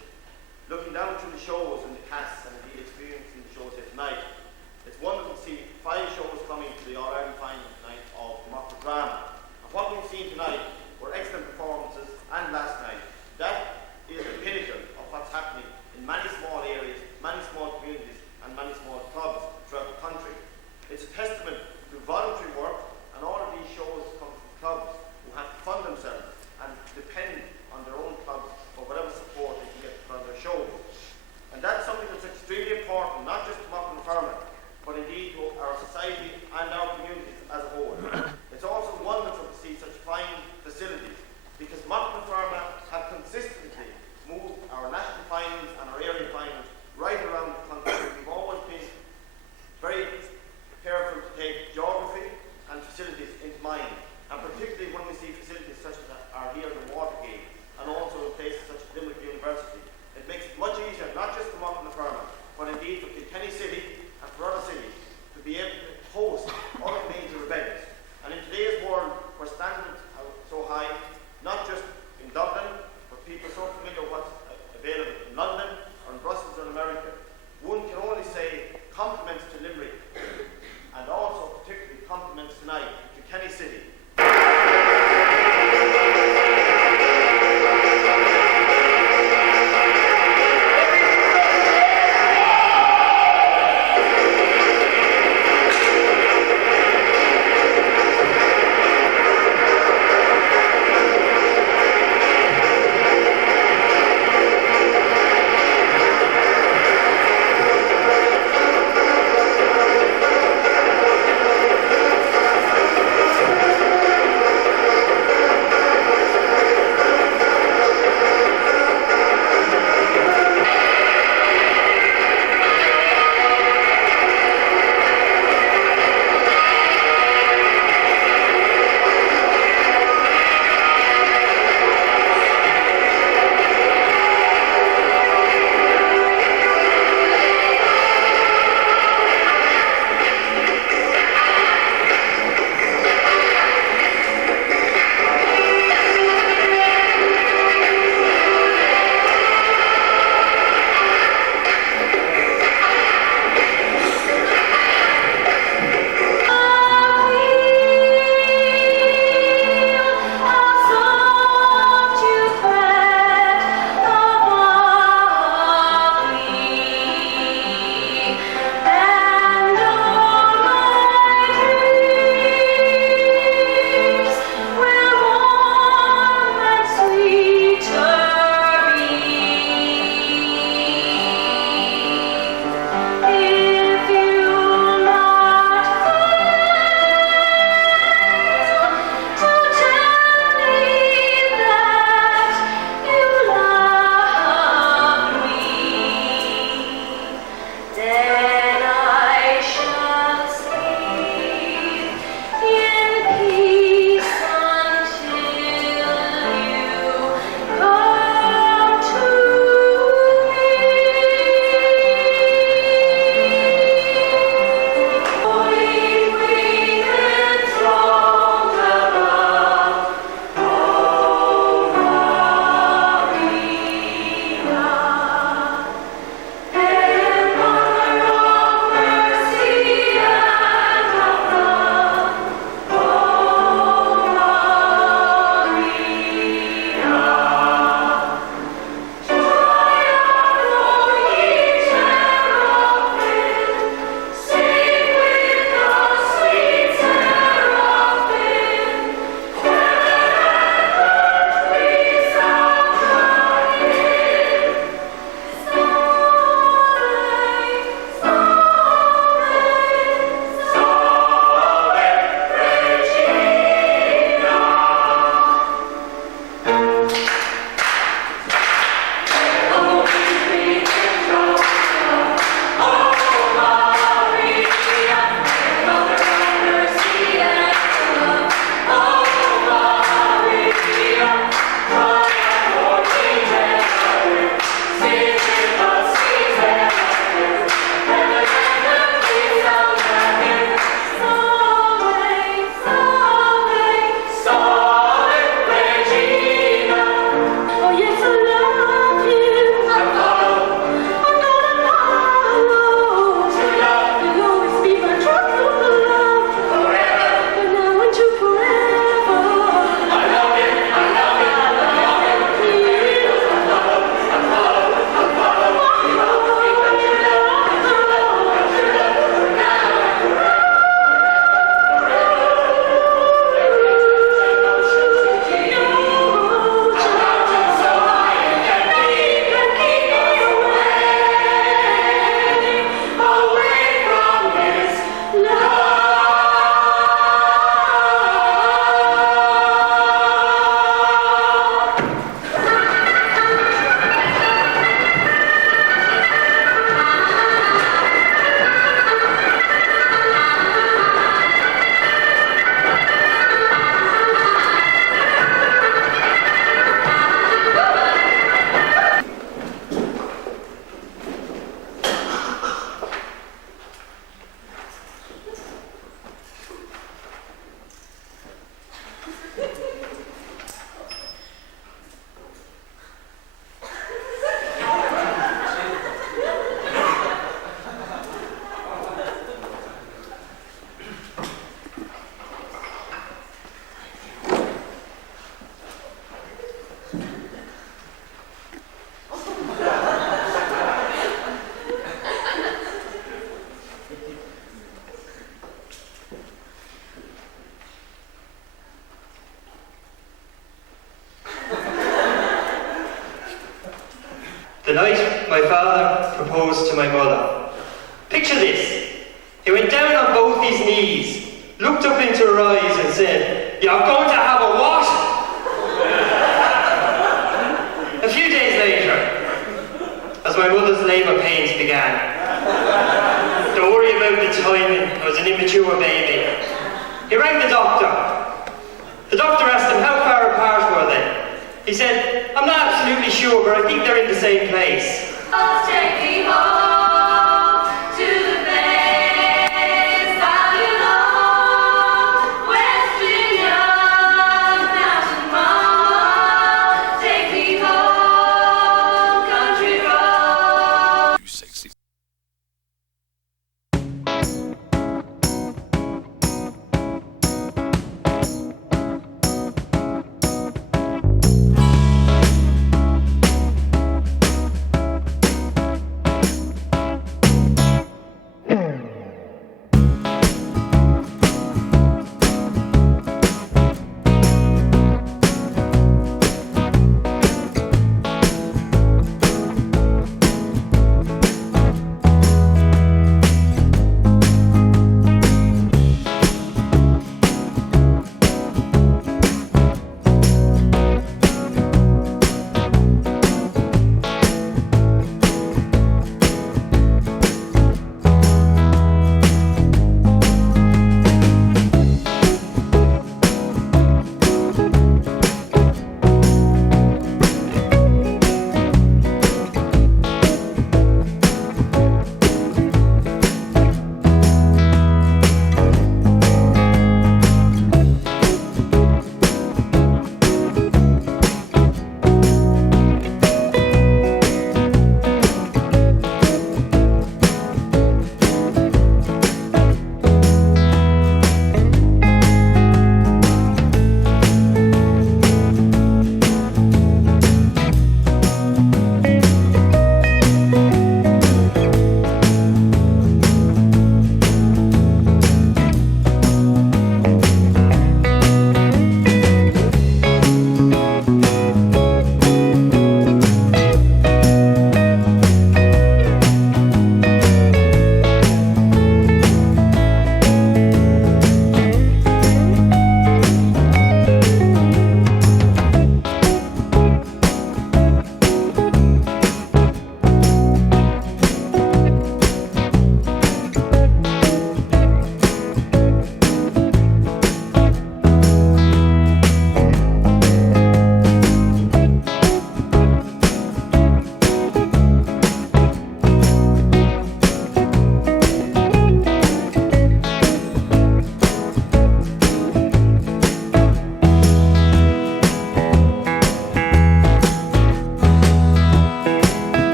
Looking down through the shows and the casts and indeed experiencing the shows here tonight, it's wonderful to see 5 shows coming to the All-Ireland final tonight of Macra drama. And what we've seen tonight were excellent performances, and last night. That is the pinnacle of what's happening in many small areas, many small communities and many small clubs throughout the country. It's a testament to voluntary work, and all of these shows come from clubs who have to fund themselves and depend on their own clubs for whatever support they can get from their shows. And that's something that's extremely important, not just to Macra and Feirme, but indeed to our society and our communities as a whole. It's also wonderful to see such fine facilities, because Macra and Feirme have consistently moved our national finals and our area finals right around the country. We've always been very careful to take geography and facilities into mind, and particularly when we see facilities such as are here in the Watergate, The night my father proposed to my mother. Picture this. He went down on both his knees, looked up into her eyes and said, "You're going to have a what?" A few days later, as my mother's labour pains began, don't worry about the timing, I was an immature baby. He rang the doctor. The doctor asked him how far apart were they. He said, "I'm not absolutely sure, but I think they're in the same place." Take me home to the place I belong, West Virginia, mountain mama. Take me home, country road. You sexy.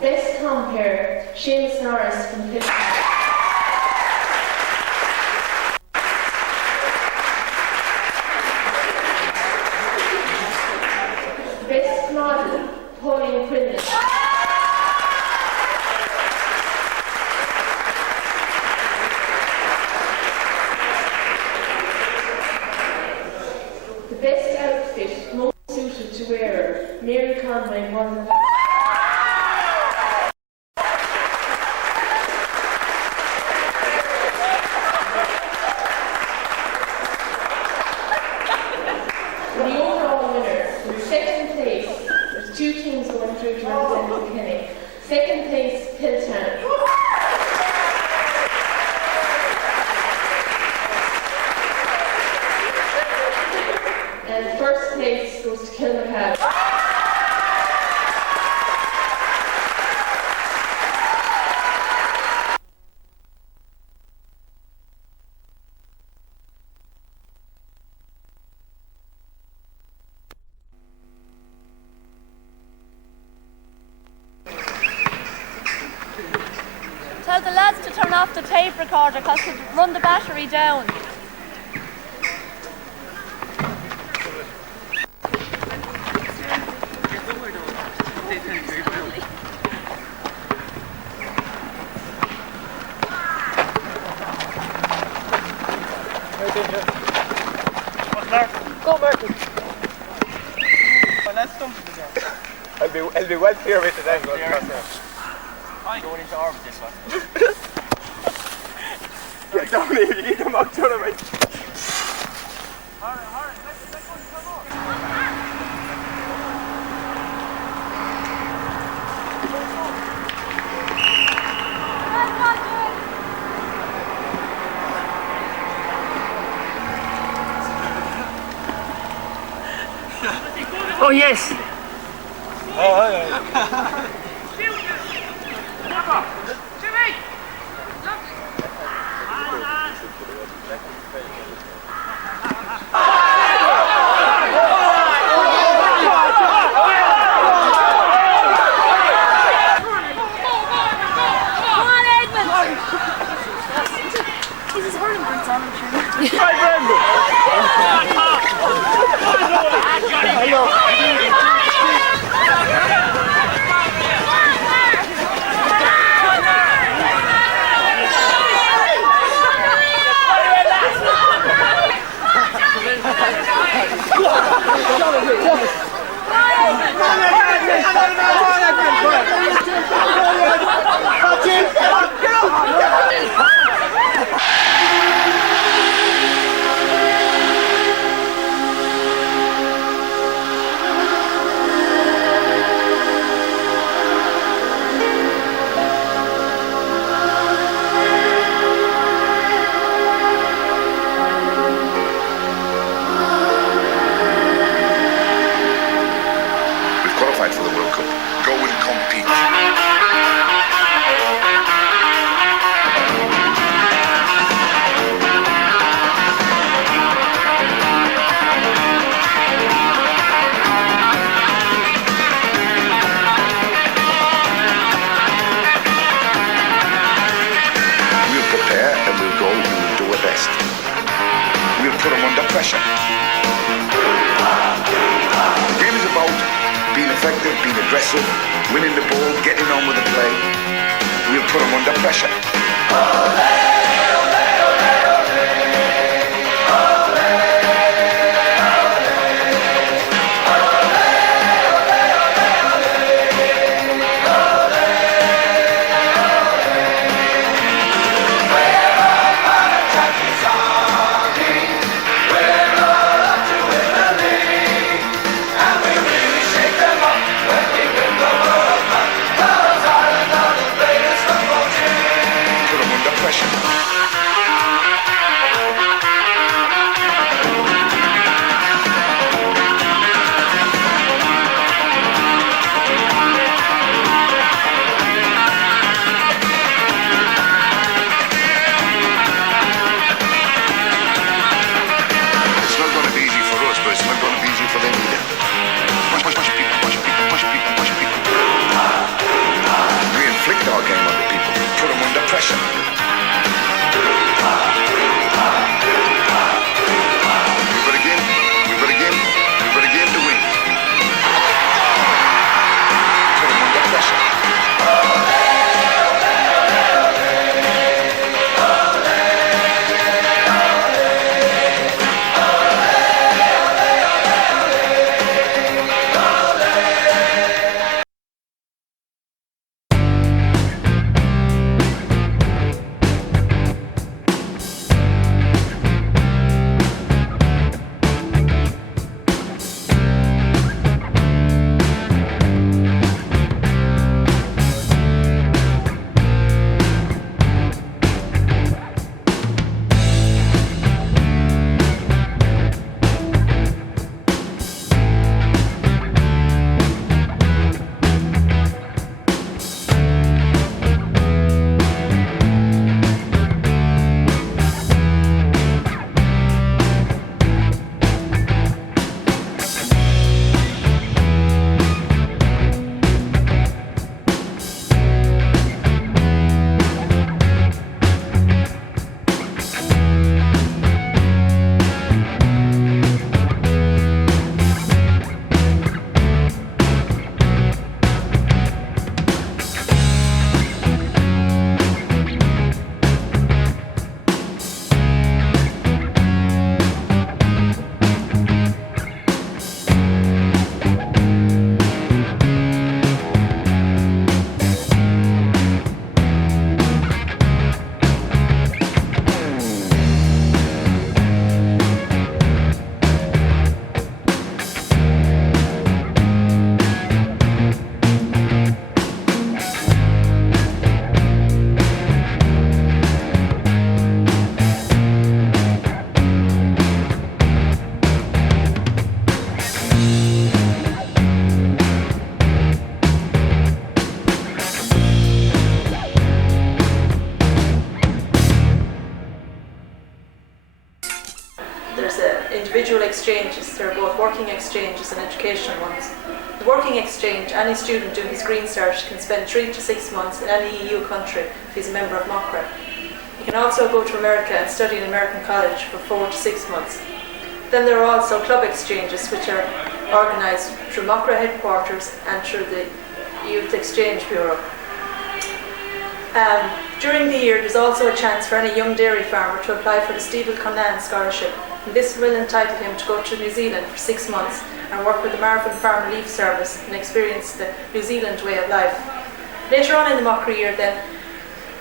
Best compare, Seamus Norris from Kilkenny. Best model, Pauline Quinlan. The best outfit, most suited to wearer, Mary Conway won. The overall winner, in second place, there's two teams going through to represent Kilkenny. Second place, Hilltown. And first place goes to Kilkenny. the lads to turn off the tape recorder because it would run the battery down. Go, Martin. Well, let's dump it again. I'll be well clear with it then. I'm going into orbit this one. Yeah, don't leave. You need them out to the right. Oh yes. For the World Cup. Go and compete. We'll prepare and we'll go and we'll do our best. We'll put them under pressure. The game is about being effective, being aggressive, winning the ball, getting on with the play. We'll put them under pressure. Put them under pressure. individual exchanges. There are both working exchanges and educational ones. The working exchange, any student doing his Green Cert can spend 3 to 6 months in any EU country if he's a member of Macra. He can also go to America and study in American college for 4 to 6 months. Then there are also club exchanges, which are organised through Macra headquarters and through the Youth Exchange Bureau. During the year, there's also a chance for any young dairy farmer to apply for the Stephen Connan Scholarship. And this will entitle him to go to New Zealand for 6 months and work with the Marvin Farm Relief Service and experience the New Zealand way of life. Later on in the Macra year then,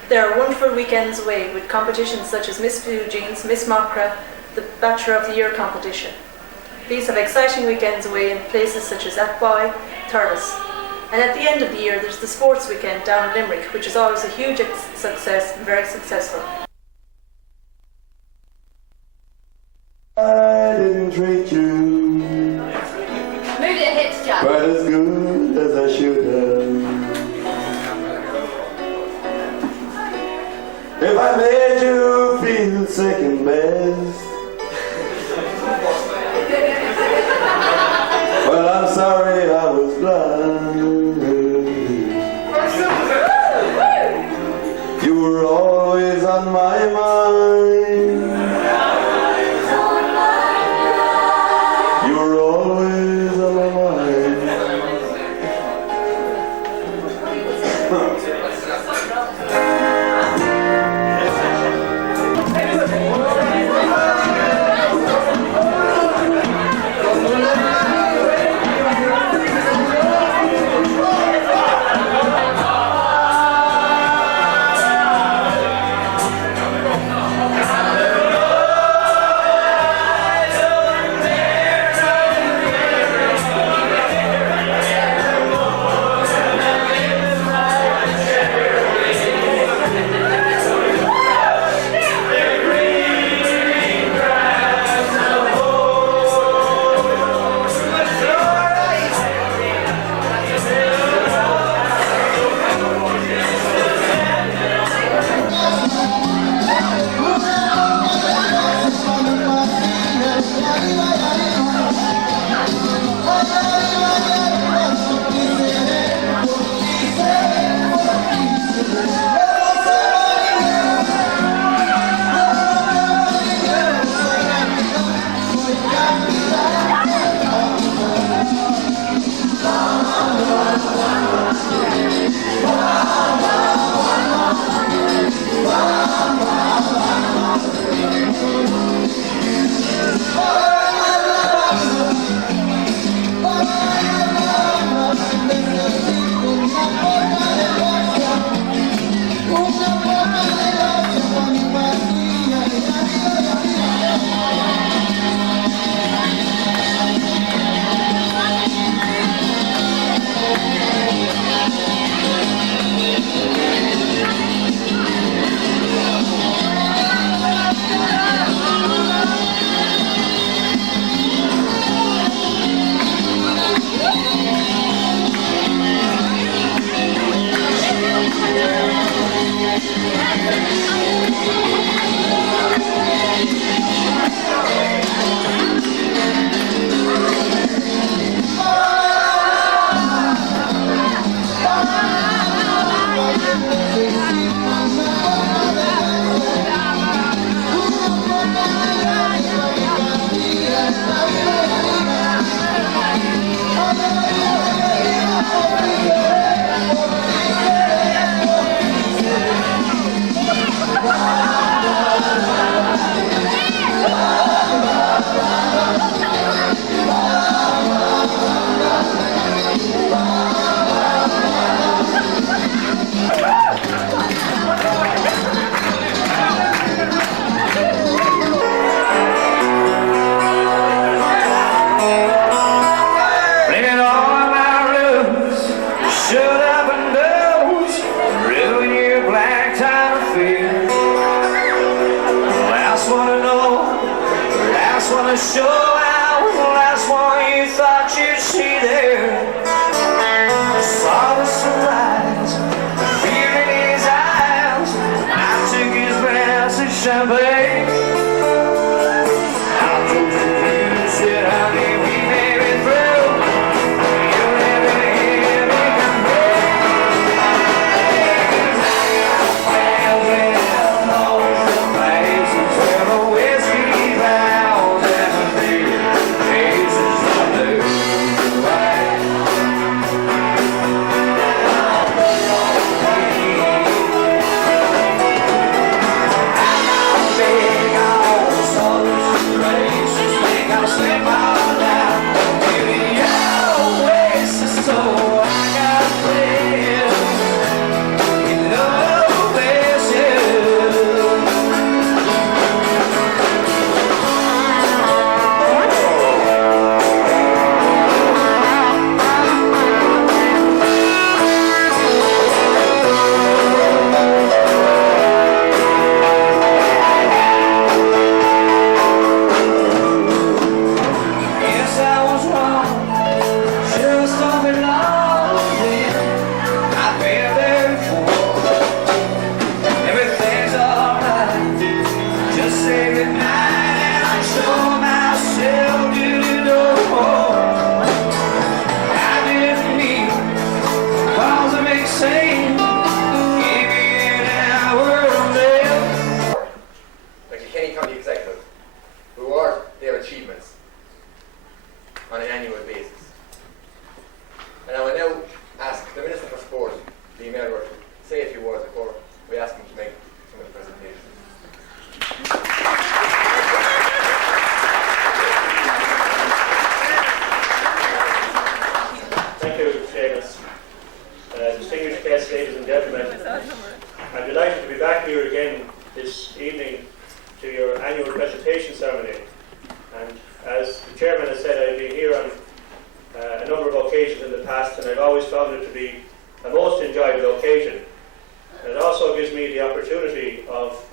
there are wonderful weekends away with competitions such as Miss Eugene's, Miss Macra, the Bachelor of the Year competition. These have exciting weekends away in places such as Athboy, Thurles. And at the end of the year, there's the sports weekend down in Limerick, which is always a huge success and very successful. I didn't treat you Move your hips, Jack. quite as good as I should have. If I made you feel second best, well, I'm sorry I was blind. You were always on my on an annual basis. And I will now ask the Minister for Sport, the email to say a few words before we ask him to make some of the presentation. Thank you, Seamus. Distinguished guests, ladies and gentlemen, I'm delighted to be back here again this evening to your annual presentation ceremony. And as the Chairman has said, I've been here on a number of occasions in the past, and I've always found it to be a most enjoyable occasion. And it also gives me the opportunity of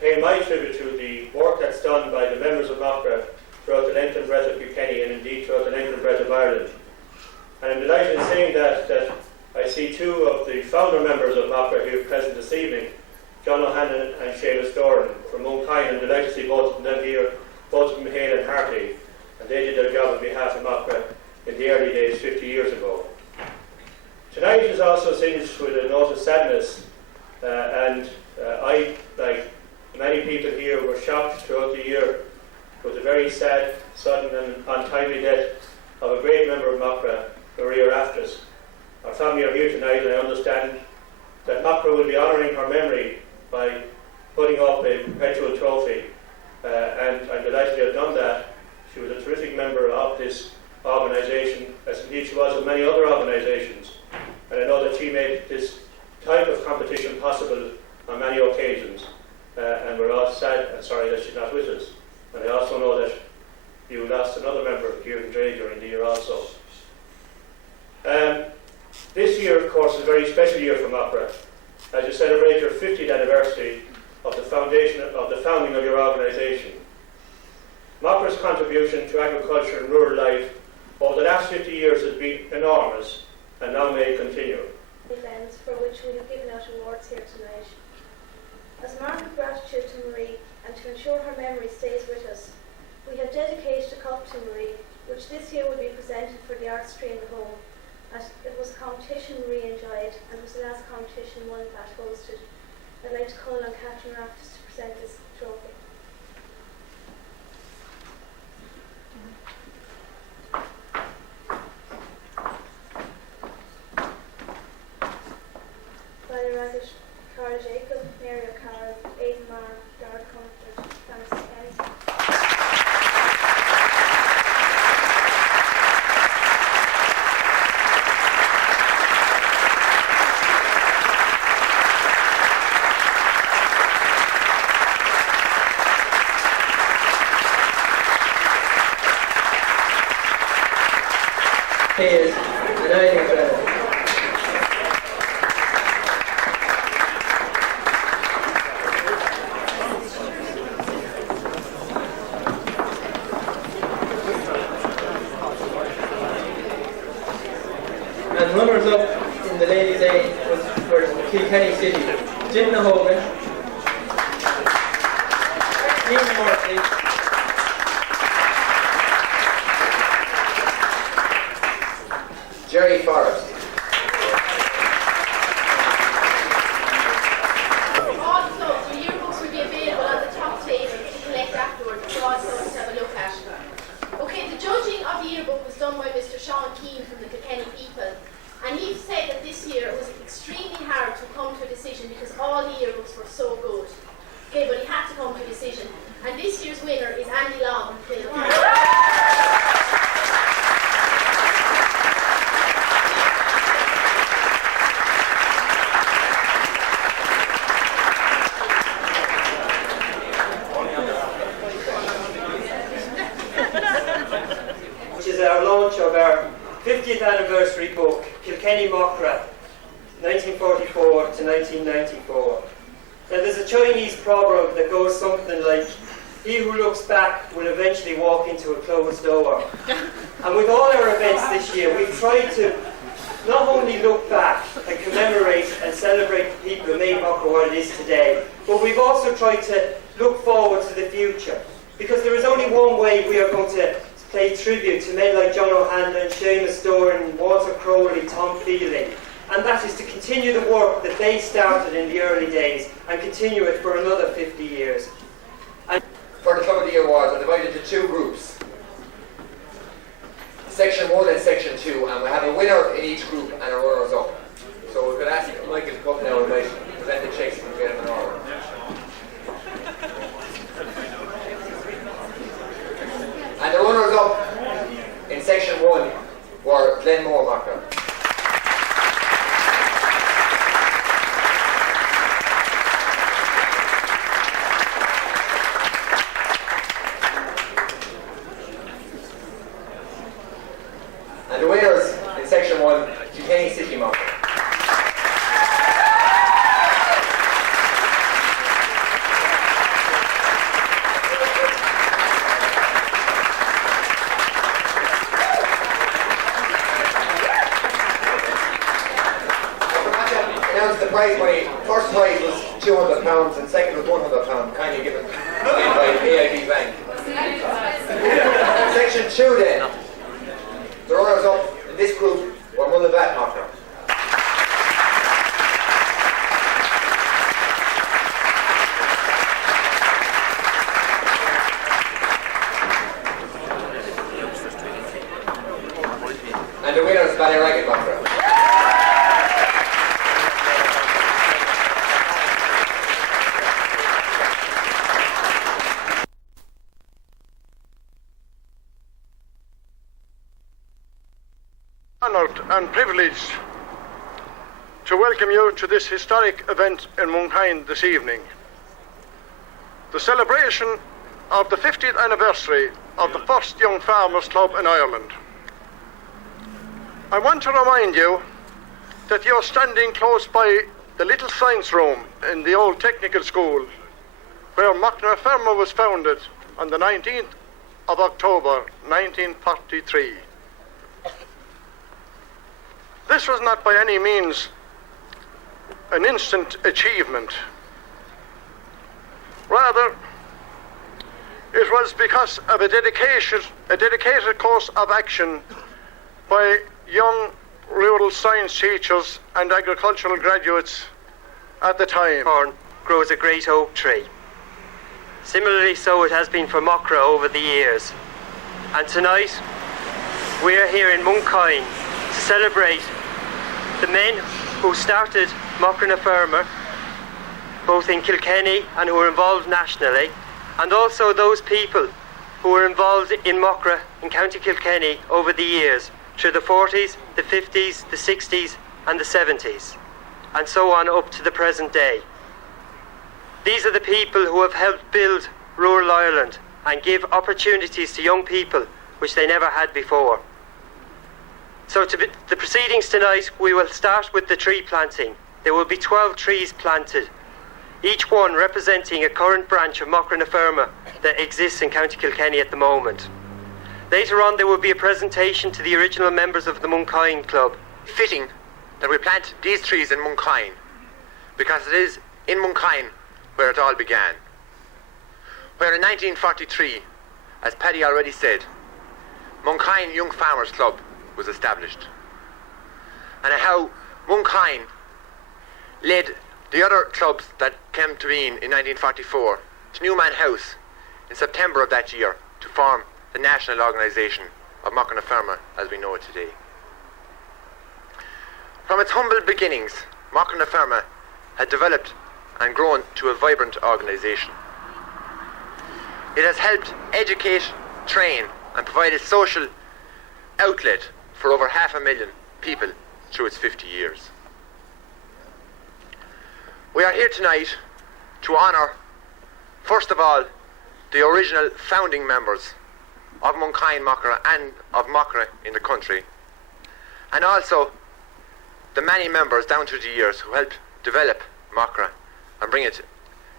paying my tribute to the work that's done by the members of Macra throughout the length and breadth of Kilkenny, and indeed throughout the length and breadth of Ireland. And I'm delighted in saying that I see two of the founder members of Macra here present this evening, John O'Hanlon and Seamus D from Monkine. I'm delighted to see both of them here, both of them hale and hearty, and they did their job on behalf of Macra in the early days 50 years ago. Tonight is also singed with a note of sadness, and I, like many people here, were shocked throughout the year with the very sad, sudden and untimely death of a great member of Macra, Maria Raftis. Our family are here tonight, and I understand that Macra will be honouring her memory by putting up a perpetual trophy, and I'm delighted to have done that. She was a terrific member of this organisation, as indeed she was of many other organisations, and I know that she made this type of competition possible on many occasions, and we're all sad and sorry that she's not with us. And I also know that you lost another member, Kieran Dre, during the year also. This year, of course, is a very special year for Macra, as you celebrate your 50th anniversary of the founding of your organisation. Macra's contribution to agriculture and rural life over the last 50 years has been enormous, and now may continue. Events for which we have given out awards here tonight. As a mark of gratitude to Marie and to ensure her memory stays with us, we have dedicated a cup to Marie, which this year will be presented for the art stream at home. As it was a competition Marie enjoyed, and was the last competition one that hosted. I'd like to call on Catherine Raftis to present this trophy. Violet Raggett, Carl Jacob, Mary O'Carroll, Aidan Marr, Dara Comfort, Francis Kenny. Is, and I think that and runners up in the ladies' aid were Kilkenny City, Gina Hogan, Stephen Murphy, Jerry Forrest. Also, the yearbooks will be available on the top table to collect afterwards for all those to have a look at. Okay, the judging of the yearbook was done by Mr. Sean Keane from the Kilkenny People, and he said that this year it was extremely hard to come to a decision because all the yearbooks were so good. Okay, but he had to come to a decision, and this year's winner is Andy Long from Kilkenny. Our launch of our 50th anniversary book, Kilkenny Macra, 1944 to 1994. Now there's a Chinese proverb that goes something like, he who looks back will eventually walk into a closed door. And with all our events this year, we've tried to not only look back and commemorate and celebrate the people who made Macra what it is today, but we've also tried to look forward to the future. Because there is only one way we are going to pay tribute to men like John O'Hanlon, Seamus D, Walter Crowley, Tom Fielding, and that is to continue the work that they started in the early days and continue it for another 50 years. And for the Club of the Year awards are divided into two groups. Section 1 and Section 2, and we have a winner in each group and a runners-up. So we could ask Michael to come now and present the checks and get them in order. And the runners-up in Section 1 were Glenmore Macra. And the winners in Section 1, Kilkenny City Macra. The prize money, first prize was £200 and second was £100, kindly given by AIB Bank. Section 2 then, the runners up in this group were Mullavat Macra. And the winner is Ballyragget Macra. Honoured and privileged to welcome you to this historic event in Mooncoin this evening. The celebration of the 50th anniversary of the first Young Farmers Club in Ireland. I want to remind you that you're standing close by the little science room in the old technical school where Macra Feirme was founded on the 19th of October 1943. This was not by any means an instant achievement. Rather, it was because of a dedicated course of action by young rural science teachers and agricultural graduates at the time. Corn grows a great oak tree. Similarly so it has been for Macra over the years. And tonight we are here in Mooncoin to celebrate the men who started Macra Feirme, both in Kilkenny and who were involved nationally, and also those people who were involved in Macra in County Kilkenny over the years, through the 40s, the 50s, the 60s and the 70s, and so on up to the present day. These are the people who have helped build rural Ireland and give opportunities to young people which they never had before. So the proceedings tonight, we will start with the tree planting. There will be 12 trees planted, each one representing a current branch of Macra Feirme that exists in County Kilkenny at the moment. Later on there will be a presentation to the original members of the Mooncoin Club. Fitting that we plant these trees in Mooncoin, because it is in Mooncoin where it all began. Where in 1943, as Paddy already said, Mooncoin Young Farmers Club was established. And how Mooncoin led the other clubs that came to being in 1944 to Newman House in September of that year to form the national organisation of Macra Feirme as we know it today. From its humble beginnings, Macra Feirme had developed and grown to a vibrant organisation. It has helped educate, train and provide a social outlet for over 500,000 people through its 50 years. We are here tonight to honour, first of all, the original founding members of Mooncoin Macra and of Macra in the country, and also the many members down through the years who helped develop Macra and bring it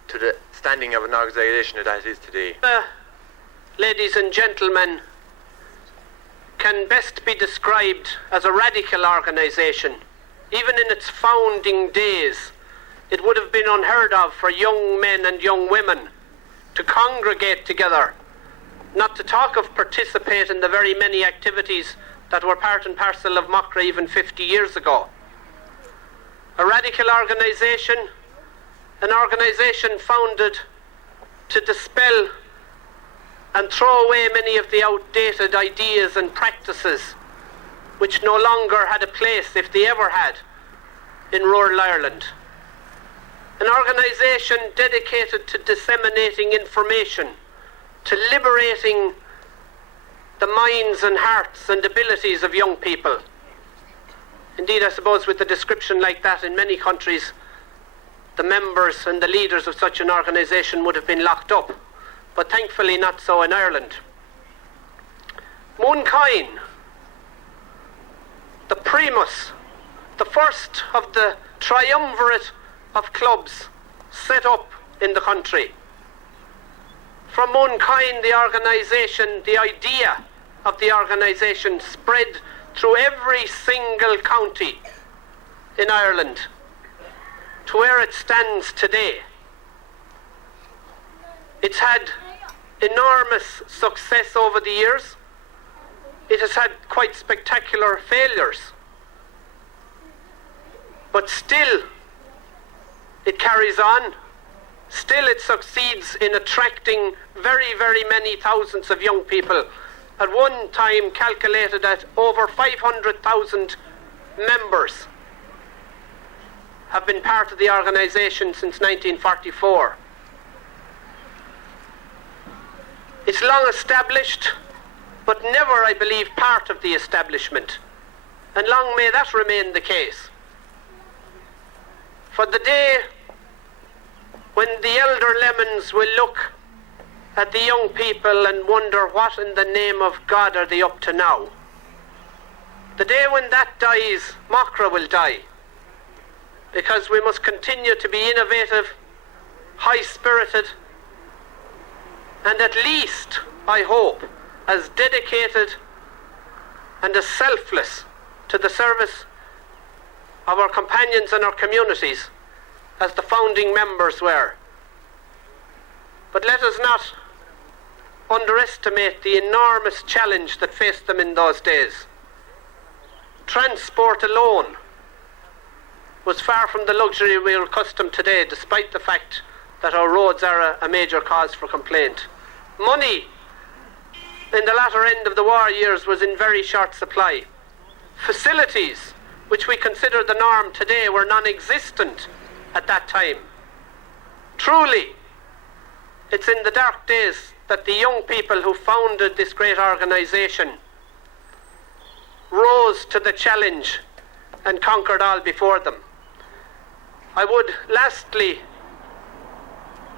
to the standing of an organisation that it is today. Ladies and gentlemen, can best be described as a radical organisation. Even in its founding days, it would have been unheard of for young men and young women to congregate together, not to talk of participate in the very many activities that were part and parcel of Macra even 50 years ago. A radical organisation, an organisation founded to dispel and throw away many of the outdated ideas and practices which no longer had a place, if they ever had, in rural Ireland. An organisation dedicated to disseminating information, to liberating the minds and hearts and abilities of young people. Indeed, I suppose with a description like that in many countries, the members and the leaders of such an organisation would have been locked up, but thankfully not so in Ireland. Mooncoin, the primus, the first of the triumvirate of clubs set up in the country. From Mooncoin, the organisation, the idea of the organisation spread through every single county in Ireland to where it stands today. It's had enormous success over the years. It has had quite spectacular failures. But still, it carries on. Still, it succeeds in attracting very, very many thousands of young people. At one time, calculated at over 500,000 members have been part of the organisation since 1944. It's long established, but never, I believe, part of the establishment. And long may that remain the case. For the day when the elder lemons will look at the young people and wonder what in the name of God are they up to now. The day when that dies, Macra will die. Because we must continue to be innovative, high-spirited, and at least, I hope, as dedicated and as selfless to the service of our companions and our communities as the founding members were. But let us not underestimate the enormous challenge that faced them in those days. Transport alone was far from the luxury we are accustomed today, despite the fact that our roads are a major cause for complaint. Money in the latter end of the war years was in very short supply. Facilities, which we consider the norm today, were non-existent at that time. Truly, it's in the dark days that the young people who founded this great organisation rose to the challenge and conquered all before them. I would lastly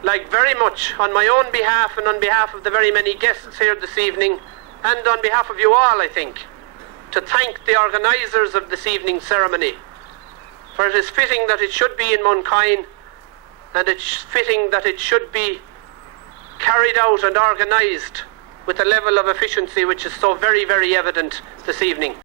like very much, on my own behalf and on behalf of the very many guests here this evening, and on behalf of you all, I think, to thank the organisers of this evening's ceremony. For it is fitting that it should be in Mooncoin, and it's fitting that it should be carried out and organised with a level of efficiency which is so very, very evident this evening.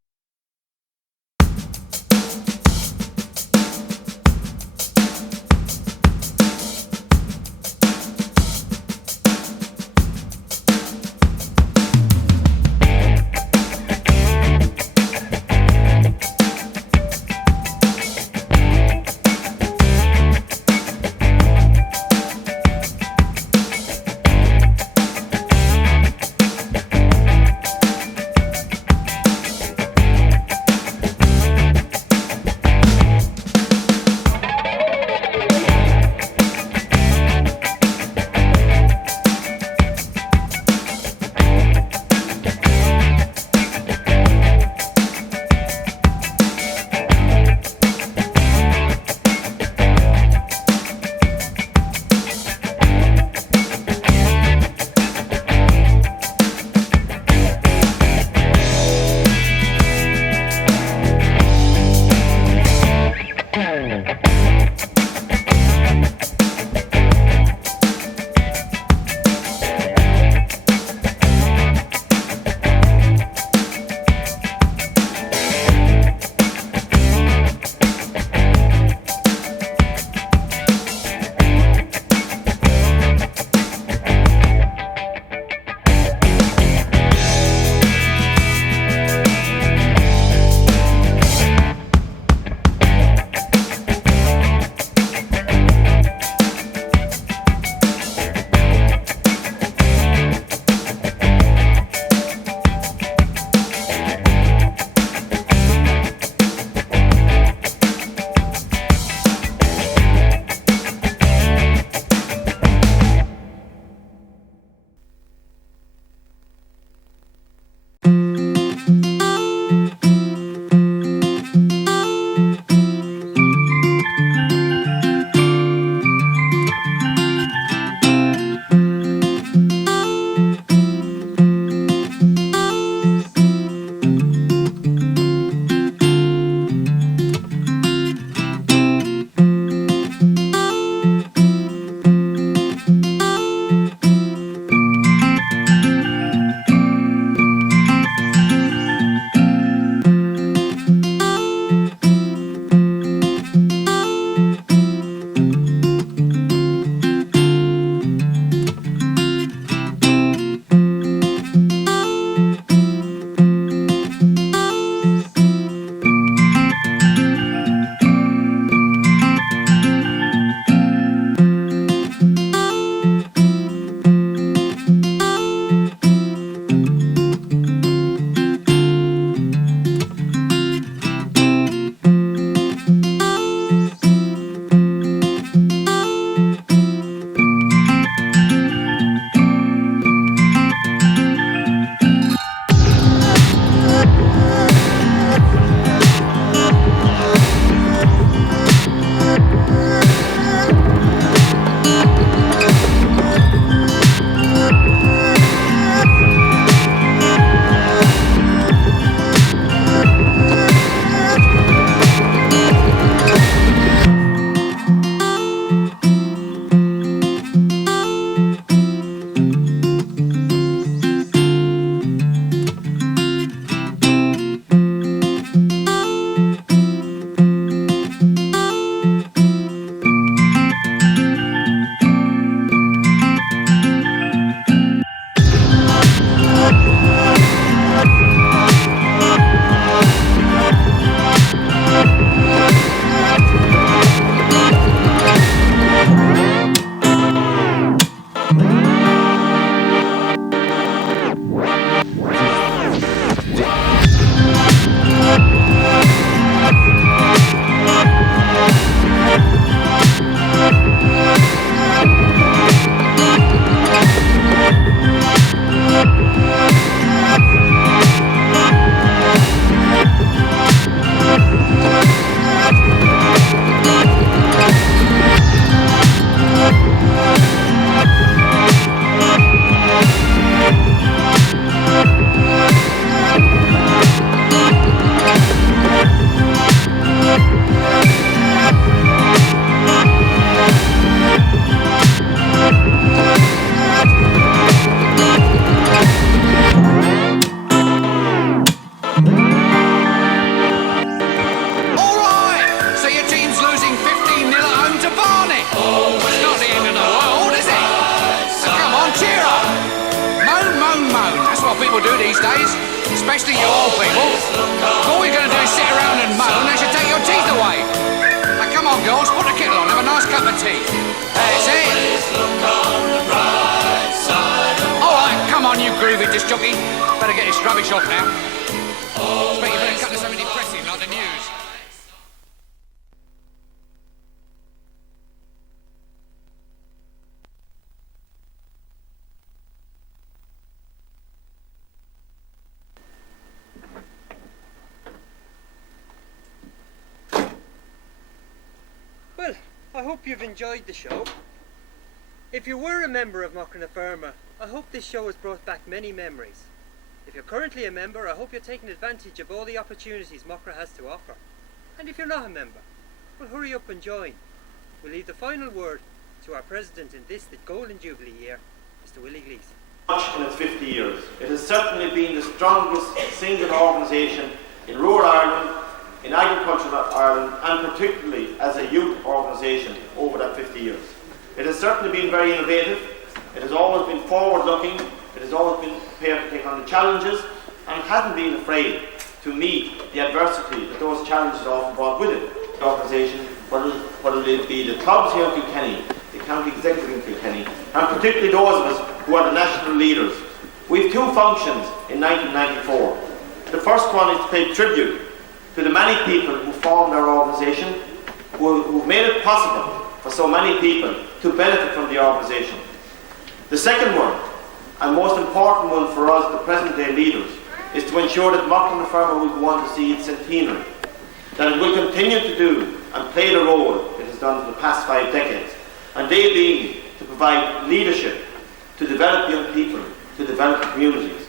is, especially you old people. All you're going to do is sit around and moan, they should take your teeth away. Now come on, girls, put the kettle on, have a nice cup of tea. That's it. All right, come on, you groovy disc jockey. Better get this rubbish off now. Expect you better cut to something depressing like the news. Well, I hope you've enjoyed the show. If you were a member of Macra na Feirme, I hope this show has brought back many memories. If you're currently a member, I hope you're taking advantage of all the opportunities Macra has to offer. And if you're not a member, well, hurry up and join. We'll leave the final word to our president in this, the Golden Jubilee year, Mr. Willie Gleeson. Much in its 50 years. It has certainly been the strongest single organisation in rural Ireland, in agricultural Ireland, and particularly as a youth organisation over that 50 years. It has certainly been very innovative. It has always been forward-looking. It has always been prepared to take on the challenges, and hasn't been afraid to meet the adversity that those challenges often brought with it. The organisation, whether it be the clubs here in Kilkenny, the county executive in Kilkenny, and particularly those of us who are the national leaders. We have two functions in 1994. The first one is to pay tribute to the many people who formed our organisation, who've made it possible for so many people to benefit from the organisation. The second one, and most important one for us, the present day leaders, is to ensure that Macra na Feirme will go on to see its centenary, that it will continue to do and play the role it has done for the past 5 decades, and they being to provide leadership, to develop young people, to develop communities.